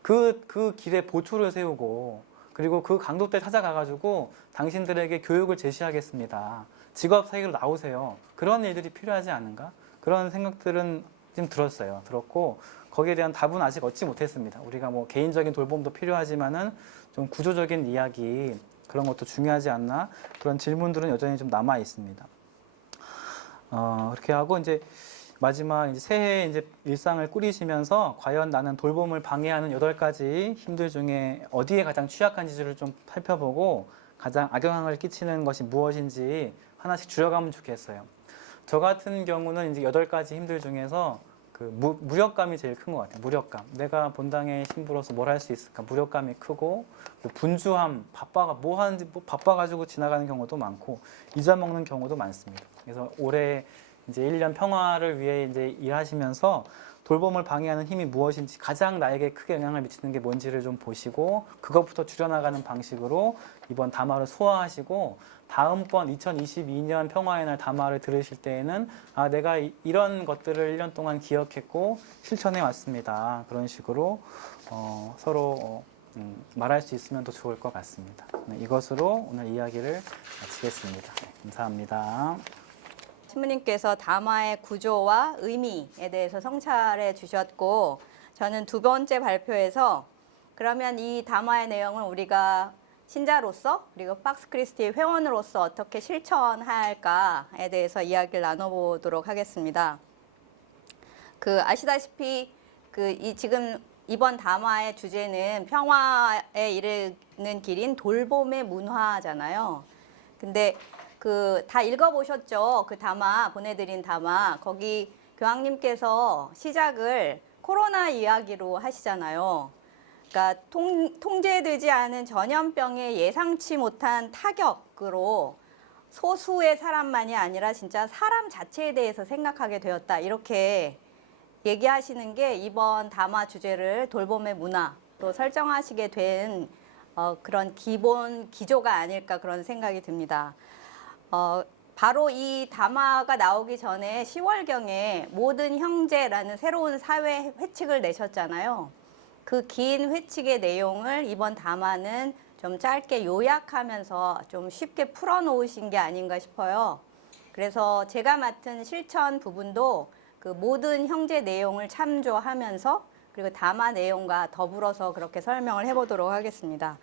그 길에 보초를 세우고 그리고 그 강도 때 찾아가가지고 당신들에게 교육을 제시하겠습니다. 직업 사회로 나오세요. 그런 일들이 필요하지 않은가? 그런 생각들은 좀 들었고 거기에 대한 답은 아직 얻지 못했습니다. 우리가 뭐 개인적인 돌봄도 필요하지만은 좀 구조적인 이야기 그런 것도 중요하지 않나? 그런 질문들은 여전히 좀 남아 있습니다. 그렇게 하고 이제 마지막 이제 새해 이제 일상을 꾸리시면서 과연 나는 돌봄을 방해하는 8가지 힘들 중에 어디에 가장 취약한지를 좀 살펴보고 가장 악영향을 끼치는 것이 무엇인지 하나씩 줄여가면 좋겠어요. 저 같은 경우는 이제 8가지 힘들 중에서 그 무력감이 제일 큰 것 같아요. 무력감. 내가 본당의 신부로서 뭘 할 수 있을까? 무력감이 크고, 분주함, 뭐 하는지 바빠가지고 지나가는 경우도 많고, 잊어먹는 경우도 많습니다. 그래서 올해 이제 1년 평화를 위해 이제 일하시면서 돌봄을 방해하는 힘이 무엇인지, 가장 나에게 크게 영향을 미치는 게 뭔지를 좀 보시고, 그것부터 줄여나가는 방식으로 이번 담화를 소화하시고, 다음번 2022년 평화의 날 담화를 들으실 때에는 내가 이런 것들을 1년 동안 기억했고 실천해 왔습니다. 그런 식으로 서로 말할 수 있으면 더 좋을 것 같습니다. 네, 이것으로 오늘 이야기를 마치겠습니다. 네, 감사합니다. 신부님께서 담화의 구조와 의미에 대해서 성찰해 주셨고, 저는 두 번째 발표에서 그러면 이 담화의 내용을 우리가 신자로서 그리고 박스 크리스티의 회원으로서 어떻게 실천할까에 대해서 이야기를 나눠보도록 하겠습니다. 아시다시피 지금 이번 담화의 주제는 평화에 이르는 길인 돌봄의 문화잖아요. 근데 다 읽어보셨죠? 그 담화, 보내드린 담화. 거기 교황님께서 시작을 코로나 이야기로 하시잖아요. 그러니까 통제되지 않은 전염병의 예상치 못한 타격으로 소수의 사람만이 아니라 진짜 사람 자체에 대해서 생각하게 되었다. 이렇게 얘기하시는 게 이번 담화 주제를 돌봄의 문화로 설정하시게 된 그런 기본 기조가 아닐까 그런 생각이 듭니다. 바로 이 담화가 나오기 전에 10월경에 모든 형제라는 새로운 사회 회칙을 내셨잖아요. 그 긴 회칙의 내용을 이번 담화는 좀 짧게 요약하면서 좀 쉽게 풀어놓으신 게 아닌가 싶어요. 그래서 제가 맡은 실천 부분도 그 모든 형제 내용을 참조하면서 그리고 담화 내용과 더불어서 그렇게 설명을 해보도록 하겠습니다.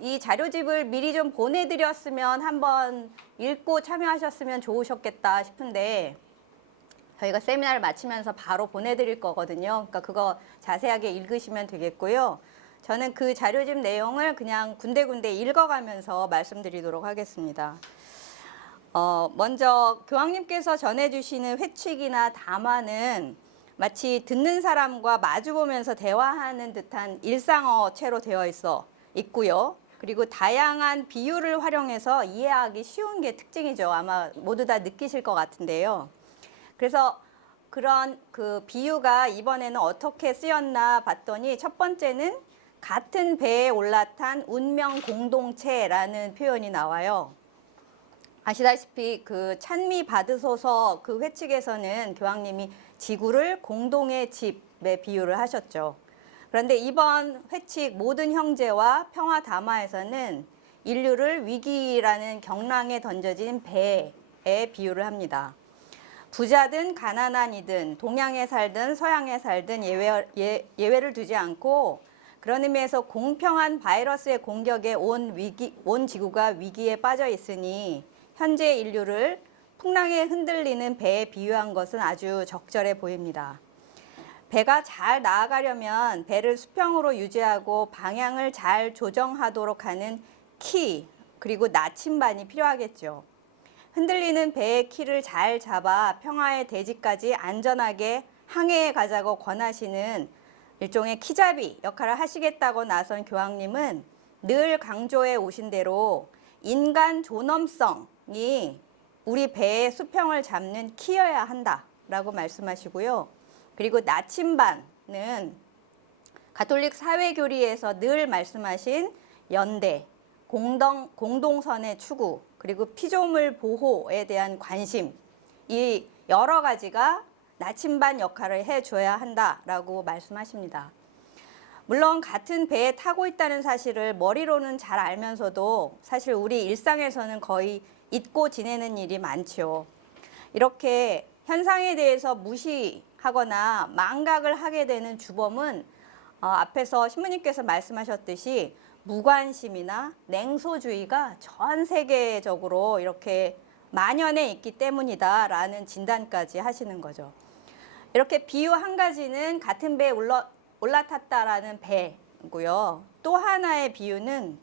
이 자료집을 미리 좀 보내드렸으면 한번 읽고 참여하셨으면 좋으셨겠다 싶은데 저희가 세미나를 마치면서 바로 보내드릴 거거든요. 그러니까 그거 자세하게 읽으시면 되겠고요. 저는 그 자료집 내용을 그냥 군데군데 읽어가면서 말씀드리도록 하겠습니다. 먼저 교황님께서 전해주시는 회칙이나 담화는 마치 듣는 사람과 마주보면서 대화하는 듯한 일상어체로 되어 있고요. 그리고 다양한 비유를 활용해서 이해하기 쉬운 게 특징이죠. 아마 모두 다 느끼실 것 같은데요. 그래서 그런 비유가 이번에는 어떻게 쓰였나 봤더니 첫 번째는 같은 배에 올라탄 운명 공동체라는 표현이 나와요. 아시다시피 찬미 받으소서 회칙에서는 교황님이 지구를 공동의 집에 비유를 하셨죠. 그런데 이번 회칙 모든 형제와 평화 담화에서는 인류를 위기라는 경랑에 던져진 배에 비유를 합니다. 부자든 가난한 이든 동양에 살든 서양에 살든 예외를 두지 않고 그런 의미에서 공평한 바이러스의 공격에 온 지구가 위기에 빠져 있으니 현재 인류를 풍랑에 흔들리는 배에 비유한 것은 아주 적절해 보입니다. 배가 잘 나아가려면 배를 수평으로 유지하고 방향을 잘 조정하도록 하는 키 그리고 나침반이 필요하겠죠. 흔들리는 배의 키를 잘 잡아 평화의 대지까지 안전하게 항해해 가자고 권하시는 일종의 키잡이 역할을 하시겠다고 나선 교황님은 늘 강조해 오신 대로 인간 존엄성이 우리 배의 수평을 잡는 키여야 한다라고 말씀하시고요. 그리고 나침반은 가톨릭 사회교리에서 늘 말씀하신 연대, 공동선의 추구, 그리고 피조물 보호에 대한 관심, 이 여러 가지가 나침반 역할을 해줘야 한다라고 말씀하십니다. 물론 같은 배에 타고 있다는 사실을 머리로는 잘 알면서도 사실 우리 일상에서는 거의 잊고 지내는 일이 많죠. 이렇게 현상에 대해서 무시하거나 망각을 하게 되는 주범은 앞에서 신부님께서 말씀하셨듯이 무관심이나 냉소주의가 전 세계적으로 이렇게 만연해 있기 때문이다라는 진단까지 하시는 거죠. 이렇게 비유 한 가지는 같은 배에 올라탔다라는 배고요. 또 하나의 비유는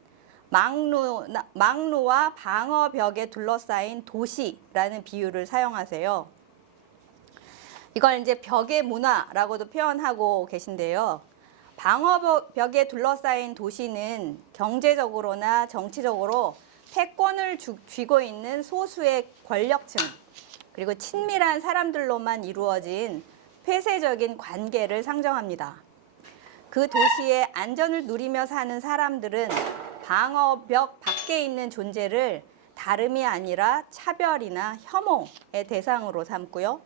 망루와 방어벽에 둘러싸인 도시라는 비유를 사용하세요. 이걸 이제 벽의 문화라고도 표현하고 계신데요. 방어벽에 둘러싸인 도시는 경제적으로나 정치적으로 패권을 쥐고 있는 소수의 권력층, 그리고 친밀한 사람들로만 이루어진 폐쇄적인 관계를 상정합니다. 그 도시의 안전을 누리며 사는 사람들은 방어벽 밖에 있는 존재를 다름이 아니라 차별이나 혐오의 대상으로 삼고요.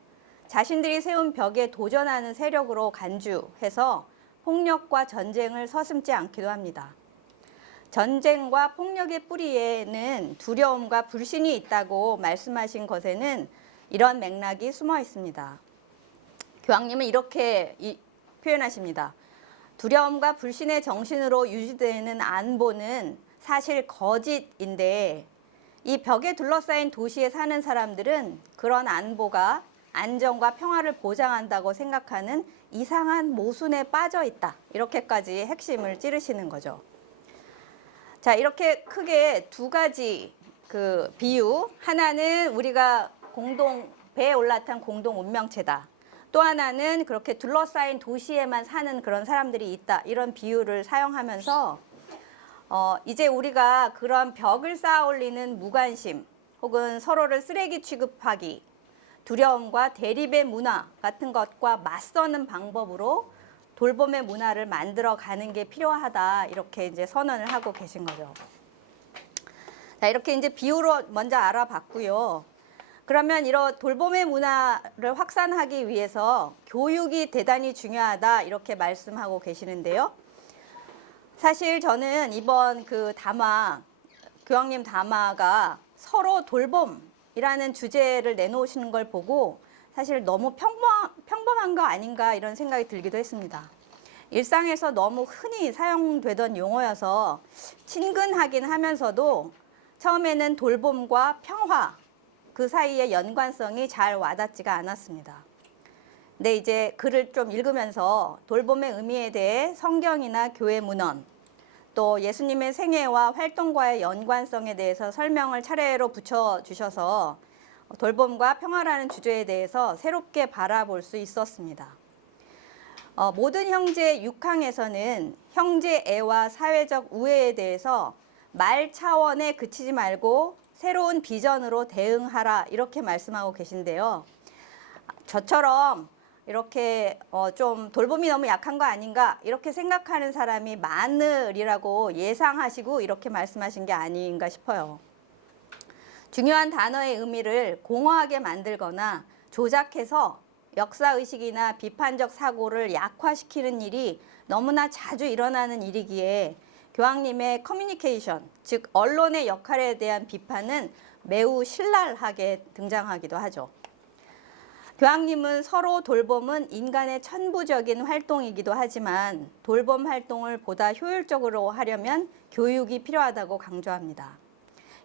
자신들이 세운 벽에 도전하는 세력으로 간주해서 폭력과 전쟁을 서슴지 않기도 합니다. 전쟁과 폭력의 뿌리에는 두려움과 불신이 있다고 말씀하신 것에는 이런 맥락이 숨어 있습니다. 교황님은 이렇게 표현하십니다. 두려움과 불신의 정신으로 유지되는 안보는 사실 거짓인데 이 벽에 둘러싸인 도시에 사는 사람들은 그런 안보가 안정과 평화를 보장한다고 생각하는 이상한 모순에 빠져 있다. 이렇게까지 핵심을 찌르시는 거죠. 자, 이렇게 크게 두 가지 그 비유. 하나는 우리가 배에 올라탄 공동 운명체다. 또 하나는 그렇게 둘러싸인 도시에만 사는 그런 사람들이 있다. 이런 비유를 사용하면서 이제 우리가 그런 벽을 쌓아 올리는 무관심 혹은 서로를 쓰레기 취급하기, 두려움과 대립의 문화 같은 것과 맞서는 방법으로 돌봄의 문화를 만들어 가는 게 필요하다. 이렇게 이제 선언을 하고 계신 거죠. 자, 이렇게 이제 비유로 먼저 알아봤고요. 그러면 이런 돌봄의 문화를 확산하기 위해서 교육이 대단히 중요하다. 이렇게 말씀하고 계시는데요. 사실 저는 이번 그 교황님 담화가 서로 돌봄이라는 주제를 내놓으시는 걸 보고 사실 너무 평범한 거 아닌가 이런 생각이 들기도 했습니다. 일상에서 너무 흔히 사용되던 용어여서 친근하긴 하면서도 처음에는 돌봄과 평화 그 사이의 연관성이 잘 와닿지가 않았습니다. 근데 이제 글을 좀 읽으면서 돌봄의 의미에 대해 성경이나 교회 문헌, 또 예수님의 생애와 활동과의 연관성에 대해서 설명을 차례로 붙여주셔서 돌봄과 평화라는 주제에 대해서 새롭게 바라볼 수 있었습니다. 모든 형제 6항에서는 형제애와 사회적 우애에 대해서 말 차원에 그치지 말고 새로운 비전으로 대응하라 이렇게 말씀하고 계신데요. 저처럼 이렇게 좀 돌봄이 너무 약한 거 아닌가 이렇게 생각하는 사람이 많으리라고 예상하시고 이렇게 말씀하신 게 아닌가 싶어요. 중요한 단어의 의미를 공허하게 만들거나 조작해서 역사의식이나 비판적 사고를 약화시키는 일이 너무나 자주 일어나는 일이기에 교황님의 커뮤니케이션, 즉 언론의 역할에 대한 비판은 매우 신랄하게 등장하기도 하죠. 교황님은 서로 돌봄은 인간의 천부적인 활동이기도 하지만 돌봄 활동을 보다 효율적으로 하려면 교육이 필요하다고 강조합니다.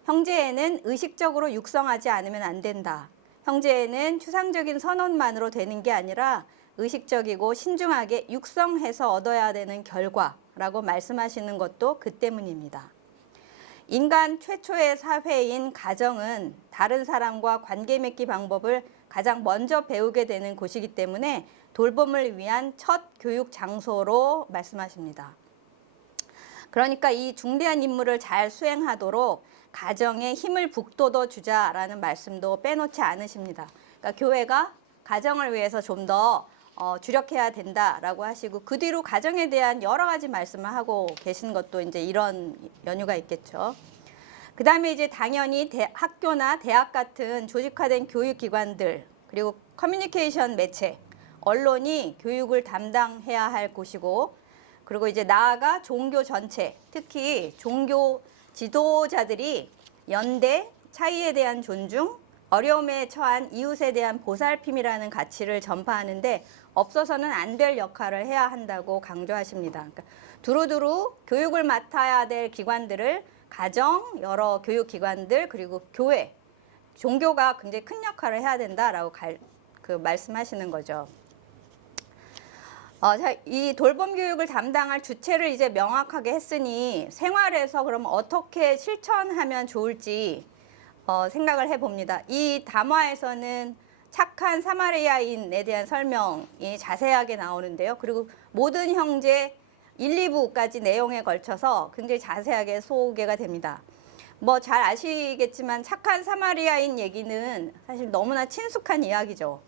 형제애는 의식적으로 육성하지 않으면 안 된다. 형제애는 추상적인 선언만으로 되는 게 아니라 의식적이고 신중하게 육성해서 얻어야 되는 결과라고 말씀하시는 것도 그 때문입니다. 인간 최초의 사회인 가정은 다른 사람과 관계 맺기 방법을 가장 먼저 배우게 되는 곳이기 때문에 돌봄을 위한 첫 교육 장소로 말씀하십니다. 그러니까 이 중대한 임무를 잘 수행하도록 가정에 힘을 북돋워 주자라는 말씀도 빼놓지 않으십니다. 그러니까 교회가 가정을 위해서 좀 더 주력해야 된다라고 하시고 그 뒤로 가정에 대한 여러 가지 말씀을 하고 계신 것도 이제 이런 연유가 있겠죠. 그 다음에 이제 당연히 학교나 대학 같은 조직화된 교육기관들 그리고 커뮤니케이션 매체, 언론이 교육을 담당해야 할 곳이고 그리고 이제 나아가 종교 전체, 특히 종교 지도자들이 연대, 차이에 대한 존중, 어려움에 처한 이웃에 대한 보살핌이라는 가치를 전파하는데 없어서는 안 될 역할을 해야 한다고 강조하십니다. 그러니까 두루두루 교육을 맡아야 될 기관들을 가정, 여러 교육기관들, 그리고 교회, 종교가 굉장히 큰 역할을 해야 된다라고 말씀하시는 거죠. 자, 이 돌봄 교육을 담당할 주체를 이제 명확하게 했으니 생활에서 그럼 어떻게 실천하면 좋을지 생각을 해봅니다. 이 담화에서는 착한 사마리아인에 대한 설명이 자세하게 나오는데요. 그리고 모든 형제 1, 2부까지 내용에 걸쳐서 굉장히 자세하게 소개가 됩니다. 뭐 잘 아시겠지만 착한 사마리아인 얘기는 사실 너무나 친숙한 이야기죠.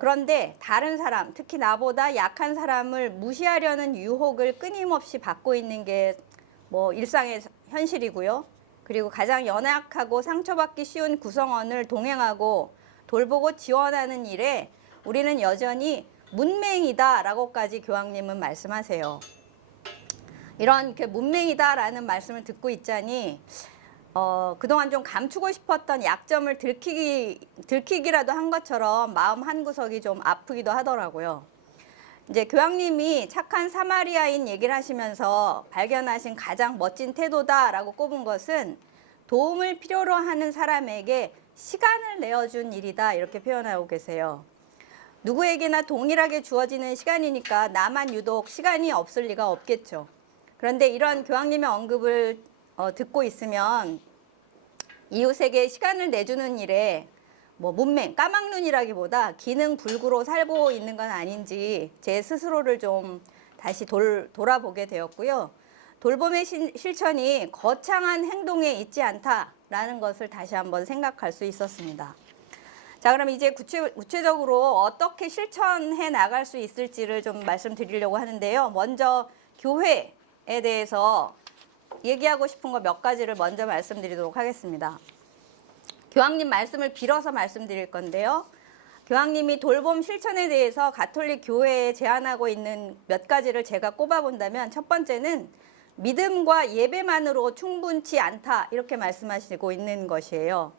그런데 다른 사람, 특히 나보다 약한 사람을 무시하려는 유혹을 끊임없이 받고 있는 게 뭐 일상의 현실이고요. 그리고 가장 연약하고 상처받기 쉬운 구성원을 동행하고 돌보고 지원하는 일에 우리는 여전히 문맹이다라고까지 교황님은 말씀하세요. 이런 문맹이다라는 말씀을 듣고 있자니 그동안 좀 감추고 싶었던 약점을 들키기라도 한 것처럼 마음 한구석이 좀 아프기도 하더라고요. 이제 교황님이 착한 사마리아인 얘기를 하시면서 발견하신 가장 멋진 태도다라고 꼽은 것은 도움을 필요로 하는 사람에게 시간을 내어준 일이다 이렇게 표현하고 계세요. 누구에게나 동일하게 주어지는 시간이니까 나만 유독 시간이 없을 리가 없겠죠. 그런데 이런 교황님의 언급을 듣고 있으면 이웃에게 시간을 내주는 일에 뭐 문맹, 까막눈이라기보다 기능불구로 살고 있는 건 아닌지 제 스스로를 좀 다시 돌아보게 되었고요. 돌봄의 실천이 거창한 행동에 있지 않다라는 것을 다시 한번 생각할 수 있었습니다. 자, 그럼 이제 구체적으로 어떻게 실천해 나갈 수 있을지를 좀 말씀드리려고 하는데요. 먼저 교회에 대해서 얘기하고 싶은 거 몇 가지를 먼저 말씀드리도록 하겠습니다. 교황님 말씀을 빌어서 말씀드릴 건데요. 교황님이 돌봄 실천에 대해서 가톨릭 교회에 제안하고 있는 몇 가지를 제가 꼽아본다면 첫 번째는 믿음과 예배만으로 충분치 않다 이렇게 말씀하시고 있는 것이에요.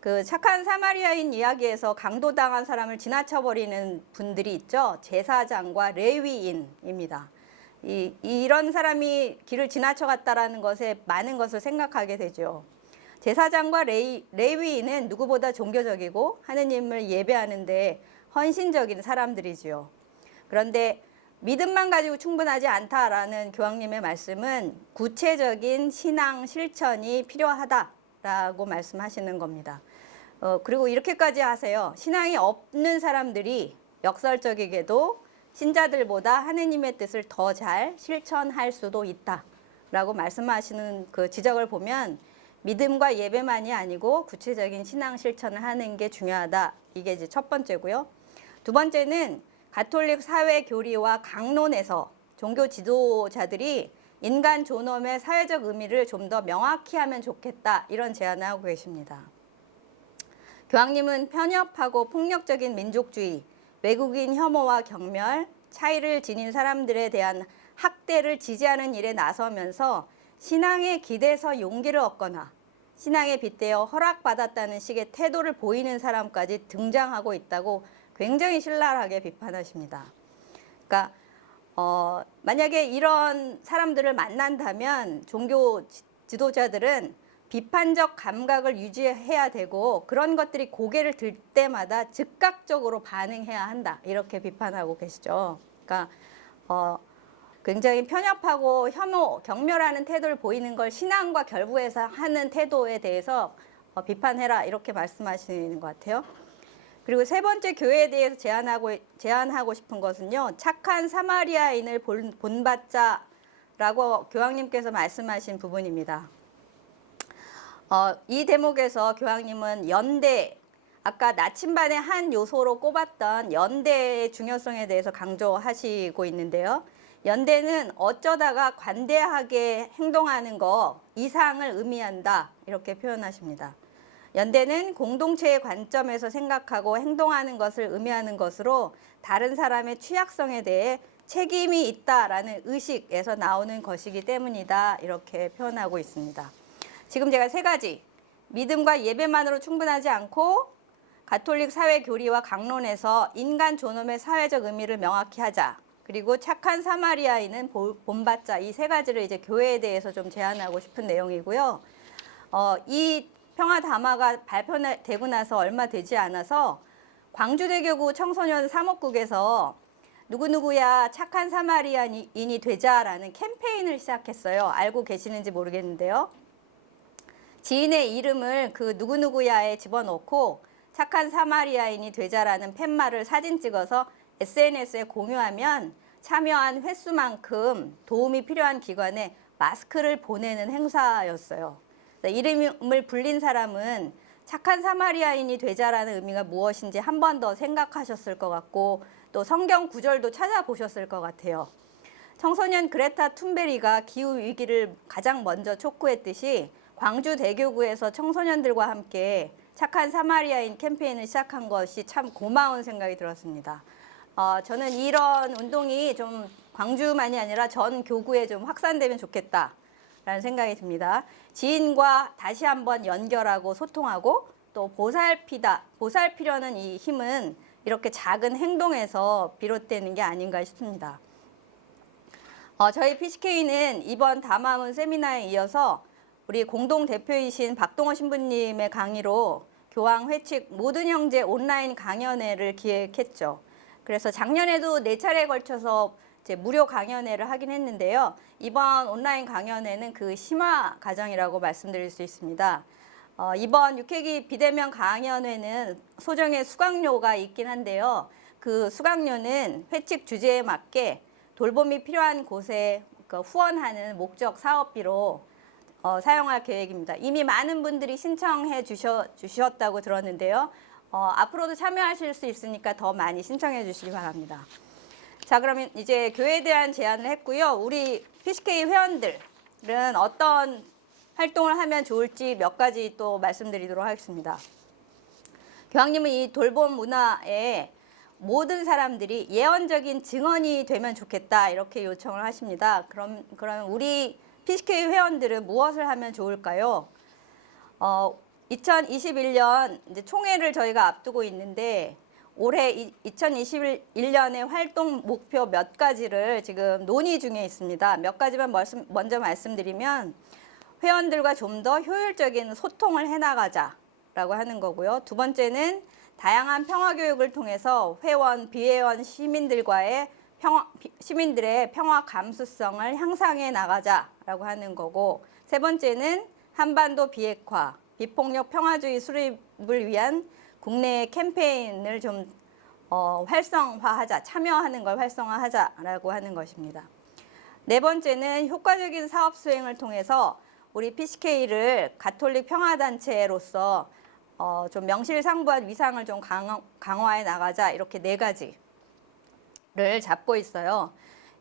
그 착한 사마리아인 이야기에서 강도당한 사람을 지나쳐버리는 분들이 있죠. 제사장과 레위인입니다. 이런 사람이 길을 지나쳐갔다라는 것에 많은 것을 생각하게 되죠. 제사장과 레위인은 누구보다 종교적이고 하느님을 예배하는데 헌신적인 사람들이지요. 그런데 믿음만 가지고 충분하지 않다라는 교황님의 말씀은 구체적인 신앙 실천이 필요하다라고 말씀하시는 겁니다. 그리고 이렇게까지 하세요. 신앙이 없는 사람들이 역설적이게도 신자들보다 하느님의 뜻을 더 잘 실천할 수도 있다라고 말씀하시는 그 지적을 보면 믿음과 예배만이 아니고 구체적인 신앙 실천을 하는 게 중요하다. 이게 이제 첫 번째고요. 두 번째는 가톨릭 사회 교리와 강론에서 종교 지도자들이 인간 존엄의 사회적 의미를 좀 더 명확히 하면 좋겠다. 이런 제안을 하고 계십니다. 교황님은 편협하고 폭력적인 민족주의, 외국인 혐오와 경멸, 차이를 지닌 사람들에 대한 학대를 지지하는 일에 나서면서 신앙에 기대서 용기를 얻거나 신앙에 빗대어 허락받았다는 식의 태도를 보이는 사람까지 등장하고 있다고 굉장히 신랄하게 비판하십니다. 그러니까 만약에 이런 사람들을 만난다면 종교 지도자들은 비판적 감각을 유지해야 되고 그런 것들이 고개를 들 때마다 즉각적으로 반응해야 한다. 이렇게 비판하고 계시죠. 그러니까 굉장히 편협하고 혐오, 경멸하는 태도를 보이는 걸 신앙과 결부해서 하는 태도에 대해서 비판해라. 이렇게 말씀하시는 것 같아요. 그리고 세 번째 교회에 대해서 제안하고 싶은 것은요. 착한 사마리아인을 본받자라고 교황님께서 말씀하신 부분입니다. 이 대목에서 교황님은 연대, 아까 나침반의 한 요소로 꼽았던 연대의 중요성에 대해서 강조하시고 있는데요. 연대는 어쩌다가 관대하게 행동하는 것 이상을 의미한다. 이렇게 표현하십니다. 연대는 공동체의 관점에서 생각하고 행동하는 것을 의미하는 것으로 다른 사람의 취약성에 대해 책임이 있다라는 의식에서 나오는 것이기 때문이다. 이렇게 표현하고 있습니다. 지금 제가 세 가지 믿음과 예배만으로 충분하지 않고 가톨릭 사회 교리와 강론에서 인간 존엄의 사회적 의미를 명확히 하자. 그리고 착한 사마리아인은 본받자. 이 세 가지를 이제 교회에 대해서 좀 제안하고 싶은 내용이고요. 이 평화 담화가 발표되고 나서 얼마 되지 않아서 광주대교구 청소년 사목국에서 누구누구야 착한 사마리아인이 되자라는 캠페인을 시작했어요. 알고 계시는지 모르겠는데요. 지인의 이름을 그 누구누구야에 집어넣고 착한 사마리아인이 되자라는 팻말을 사진 찍어서 SNS에 공유하면 참여한 횟수만큼 도움이 필요한 기관에 마스크를 보내는 행사였어요. 이름을 불린 사람은 착한 사마리아인이 되자라는 의미가 무엇인지 한 번 더 생각하셨을 것 같고 또 성경 구절도 찾아보셨을 것 같아요. 청소년 그레타 툰베리가 기후위기를 가장 먼저 촉구했듯이 광주대교구에서 청소년들과 함께 착한 사마리아인 캠페인을 시작한 것이 참 고마운 생각이 들었습니다. 저는 이런 운동이 좀 광주만이 아니라 전 교구에 좀 확산되면 좋겠다라는 생각이 듭니다. 지인과 다시 한번 연결하고 소통하고 또 보살피려는 이 힘은 이렇게 작은 행동에서 비롯되는 게 아닌가 싶습니다. 저희 PCK는 이번 담화문 세미나에 이어서 우리 공동 대표이신 박동호 신부님의 강의로 교황 회칙 모든 형제 온라인 강연회를 기획했죠. 그래서 작년에도 4차례에 걸쳐서 이제 무료 강연회를 하긴 했는데요. 이번 온라인 강연회는 그 심화 과정이라고 말씀드릴 수 있습니다. 이번 육회기 비대면 강연회는 소정의 수강료가 있긴 한데요. 그 수강료는 회칙 주제에 맞게 돌봄이 필요한 곳에 후원하는 목적 사업비로 사용할 계획입니다. 이미 많은 분들이 신청해 주셨다고 들었는데요. 앞으로도 참여하실 수 있으니까 더 많이 신청해 주시기 바랍니다. 자, 그러면 이제 교회에 대한 제안을 했고요. 우리 PCK 회원들은 어떤 활동을 하면 좋을지 몇 가지 또 말씀드리도록 하겠습니다. 교황님은 이 돌봄 문화에 모든 사람들이 예언적인 증언이 되면 좋겠다 이렇게 요청을 하십니다. 그럼 우리 PCK 회원들은 무엇을 하면 좋을까요? 2021년 이제 총회를 저희가 앞두고 있는데 올해 2021년의 활동 목표 몇 가지를 지금 논의 중에 있습니다. 몇 가지만 먼저 말씀드리면 회원들과 좀 더 효율적인 소통을 해나가자라고 하는 거고요. 두 번째는 다양한 평화 교육을 통해서 회원, 비회원 시민들과의 시민들의 평화 감수성을 향상해 나가자라고 하는 거고, 세 번째는 한반도 비핵화, 비폭력 평화주의 수립을 위한 국내의 캠페인을 좀 활성화하자, 참여하는 걸 활성화하자라고 하는 것입니다. 네 번째는 효과적인 사업 수행을 통해서 우리 PCK를 가톨릭 평화단체로서 좀 명실상부한 위상을 좀 강화해 나가자, 이렇게 네 가지를 잡고 있어요.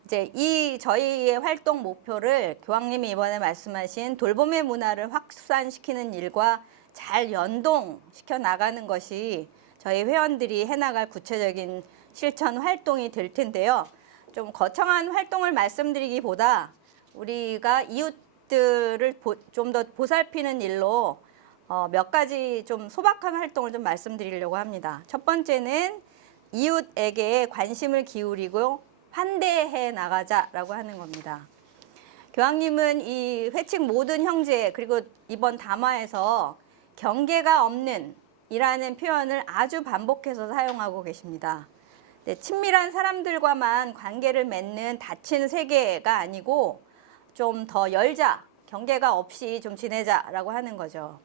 이제 이 저희의 활동 목표를 교황님이 이번에 말씀하신 돌봄의 문화를 확산시키는 일과 잘 연동시켜 나가는 것이 저희 회원들이 해나갈 구체적인 실천 활동이 될 텐데요. 좀 거창한 활동을 말씀드리기보다 우리가 이웃들을 좀 더 보살피는 일로 몇 가지 좀 소박한 활동을 좀 말씀드리려고 합니다. 첫 번째는 이웃에게 관심을 기울이고 환대해 나가자라고 하는 겁니다. 교황님은 이 회칙 모든 형제, 그리고 이번 담화에서 경계가 없는 이라는 표현을 아주 반복해서 사용하고 계십니다. 네, 친밀한 사람들과만 관계를 맺는 닫힌 세계가 아니고 좀 더 열자, 경계가 없이 좀 지내자라고 하는 거죠.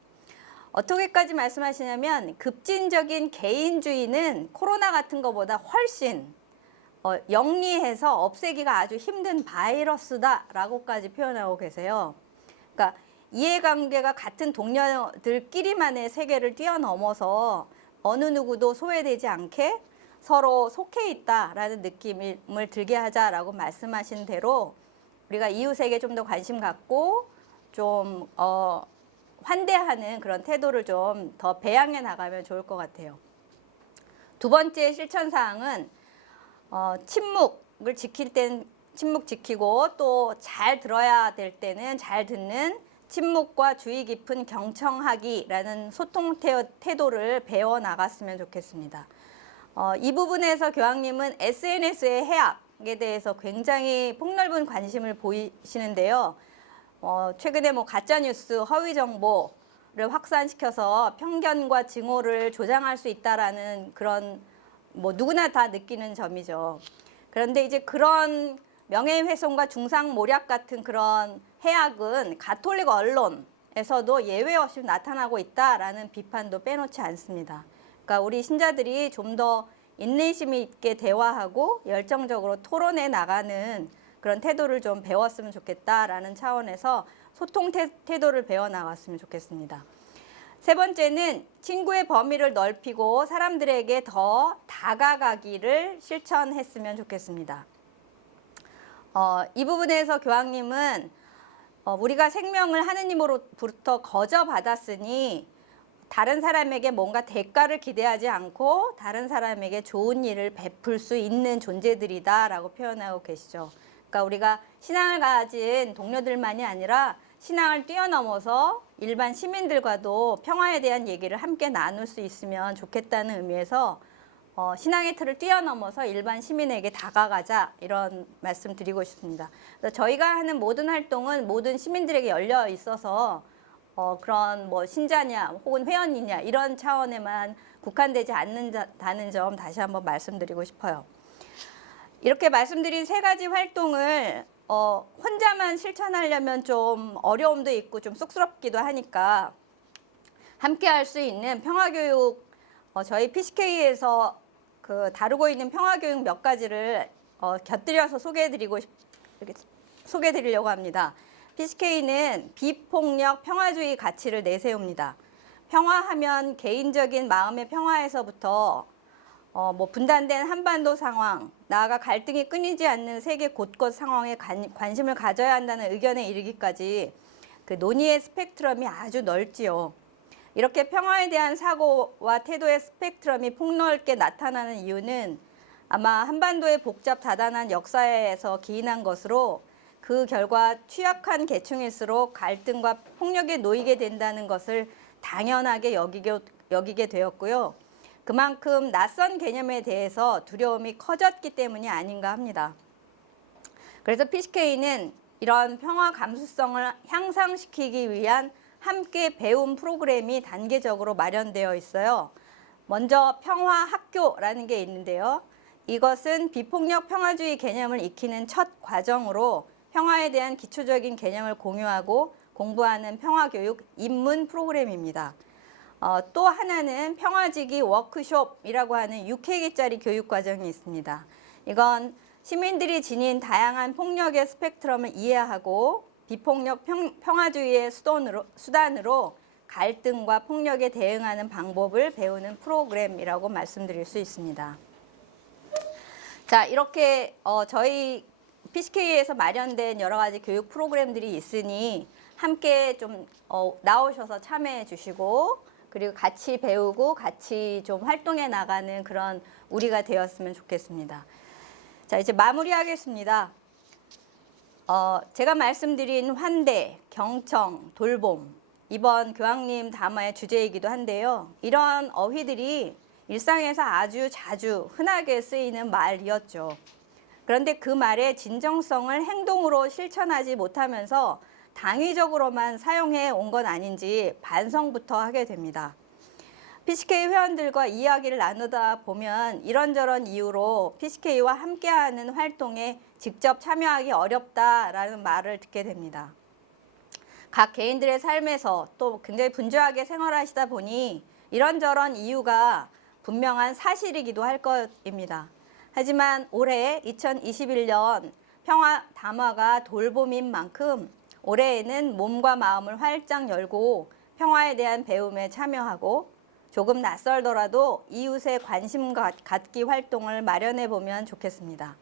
어떻게까지 말씀하시냐면 급진적인 개인주의는 코로나 같은 것보다 훨씬 영리해서 없애기가 아주 힘든 바이러스다라고까지 표현하고 계세요. 그러니까 이해관계가 같은 동료들끼리만의 세계를 뛰어넘어서 어느 누구도 소외되지 않게 서로 속해 있다라는 느낌을 들게 하자라고 말씀하신 대로 우리가 이웃에게 좀 더 관심 갖고 좀 환대하는 그런 태도를 좀 더 배양해 나가면 좋을 것 같아요. 두 번째 실천 사항은 침묵을 지킬 땐 침묵 지키고 또 잘 들어야 될 때는 잘 듣는 침묵과 주의 깊은 경청하기라는 소통 태도를 배워 나갔으면 좋겠습니다. 이 부분에서 교황님은 SNS의 해악에 대해서 굉장히 폭넓은 관심을 보이시는데요. 최근에 가짜뉴스, 허위 정보를 확산시켜서 편견과 증오를 조장할 수 있다라는 그런 누구나 다 느끼는 점이죠. 그런데 이제 그런 명예훼손과 중상모략 같은 그런 해악은 가톨릭 언론에서도 예외 없이 나타나고 있다라는 비판도 빼놓지 않습니다. 그러니까 우리 신자들이 좀 더 인내심 있게 대화하고 열정적으로 토론해 나가는 그런 태도를 좀 배웠으면 좋겠다라는 차원에서 소통 태도를 배워 나갔으면 좋겠습니다. 세 번째는 친구의 범위를 넓히고 사람들에게 더 다가가기를 실천했으면 좋겠습니다. 이 부분에서 교황님은 우리가 생명을 하느님으로부터 거저 받았으니 다른 사람에게 뭔가 대가를 기대하지 않고 다른 사람에게 좋은 일을 베풀 수 있는 존재들이다라고 표현하고 계시죠. 그러니까 우리가 신앙을 가진 동료들만이 아니라 신앙을 뛰어넘어서 일반 시민들과도 평화에 대한 얘기를 함께 나눌 수 있으면 좋겠다는 의미에서 신앙의 틀을 뛰어넘어서 일반 시민에게 다가가자 이런 말씀 드리고 싶습니다. 그래서 저희가 하는 모든 활동은 모든 시민들에게 열려 있어서 그런 신자냐 혹은 회원이냐 이런 차원에만 국한되지 않는다는 점 다시 한번 말씀드리고 싶어요. 이렇게 말씀드린 세 가지 활동을 혼자만 실천하려면 좀 어려움도 있고 좀 쑥스럽기도 하니까 함께 할 수 있는 평화교육 저희 PCK에서 다루고 있는 평화교육 몇 가지를 곁들여서 소개해드리려고 합니다. PCK는 비폭력 평화주의 가치를 내세웁니다. 평화하면 개인적인 마음의 평화에서부터 분단된 한반도 상황, 나아가 갈등이 끊이지 않는 세계 곳곳 상황에 관심을 가져야 한다는 의견에 이르기까지 그 논의의 스펙트럼이 아주 넓지요. 이렇게 평화에 대한 사고와 태도의 스펙트럼이 폭넓게 나타나는 이유는 아마 한반도의 복잡 다단한 역사에서 기인한 것으로 그 결과 취약한 계층일수록 갈등과 폭력에 놓이게 된다는 것을 당연하게 여기게 되었고요. 그만큼 낯선 개념에 대해서 두려움이 커졌기 때문이 아닌가 합니다. 그래서 PCK는 이런 평화 감수성을 향상시키기 위한 함께 배움 프로그램이 단계적으로 마련되어 있어요. 먼저 평화학교라는 게 있는데요. 이것은 비폭력 평화주의 개념을 익히는 첫 과정으로 평화에 대한 기초적인 개념을 공유하고 공부하는 평화교육 입문 프로그램입니다. 또 하나는 평화지기 워크숍이라고 하는 6회기짜리 교육과정이 있습니다. 이건 시민들이 지닌 다양한 폭력의 스펙트럼을 이해하고 비폭력 평화주의의 수단으로 갈등과 폭력에 대응하는 방법을 배우는 프로그램이라고 말씀드릴 수 있습니다. 자, 이렇게 저희 PCK에서 마련된 여러 가지 교육 프로그램들이 있으니 함께 좀 나오셔서 참여해 주시고 그리고 같이 배우고 같이 좀 활동해 나가는 그런 우리가 되었으면 좋겠습니다. 자, 이제 마무리하겠습니다. 제가 말씀드린 환대, 경청, 돌봄, 이번 교황님 담화의 주제이기도 한데요. 이런 어휘들이 일상에서 아주 자주 흔하게 쓰이는 말이었죠. 그런데 그 말의 진정성을 행동으로 실천하지 못하면서 당위적으로만 사용해 온 건 아닌지 반성부터 하게 됩니다. PCK 회원들과 이야기를 나누다 보면 이런저런 이유로 PCK와 함께하는 활동에 직접 참여하기 어렵다라는 말을 듣게 됩니다. 각 개인들의 삶에서 또 굉장히 분주하게 생활하시다 보니 이런저런 이유가 분명한 사실이기도 할 것입니다. 하지만 올해 2021년 평화 담화가 돌봄인 만큼 올해에는 몸과 마음을 활짝 열고 평화에 대한 배움에 참여하고 조금 낯설더라도 이웃의 관심 갖기 활동을 마련해 보면 좋겠습니다.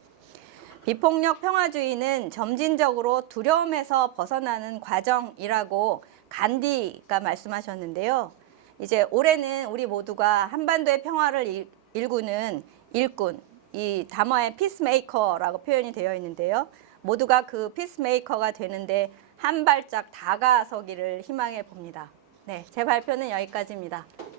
비폭력 평화주의는 점진적으로 두려움에서 벗어나는 과정이라고 간디가 말씀하셨는데요. 이제 올해는 우리 모두가 한반도의 평화를 일구는 일꾼, 이 담화의 피스메이커라고 표현이 되어 있는데요. 모두가 그 피스메이커가 되는데 한 발짝 다가서기를 희망해 봅니다. 네, 제 발표는 여기까지입니다.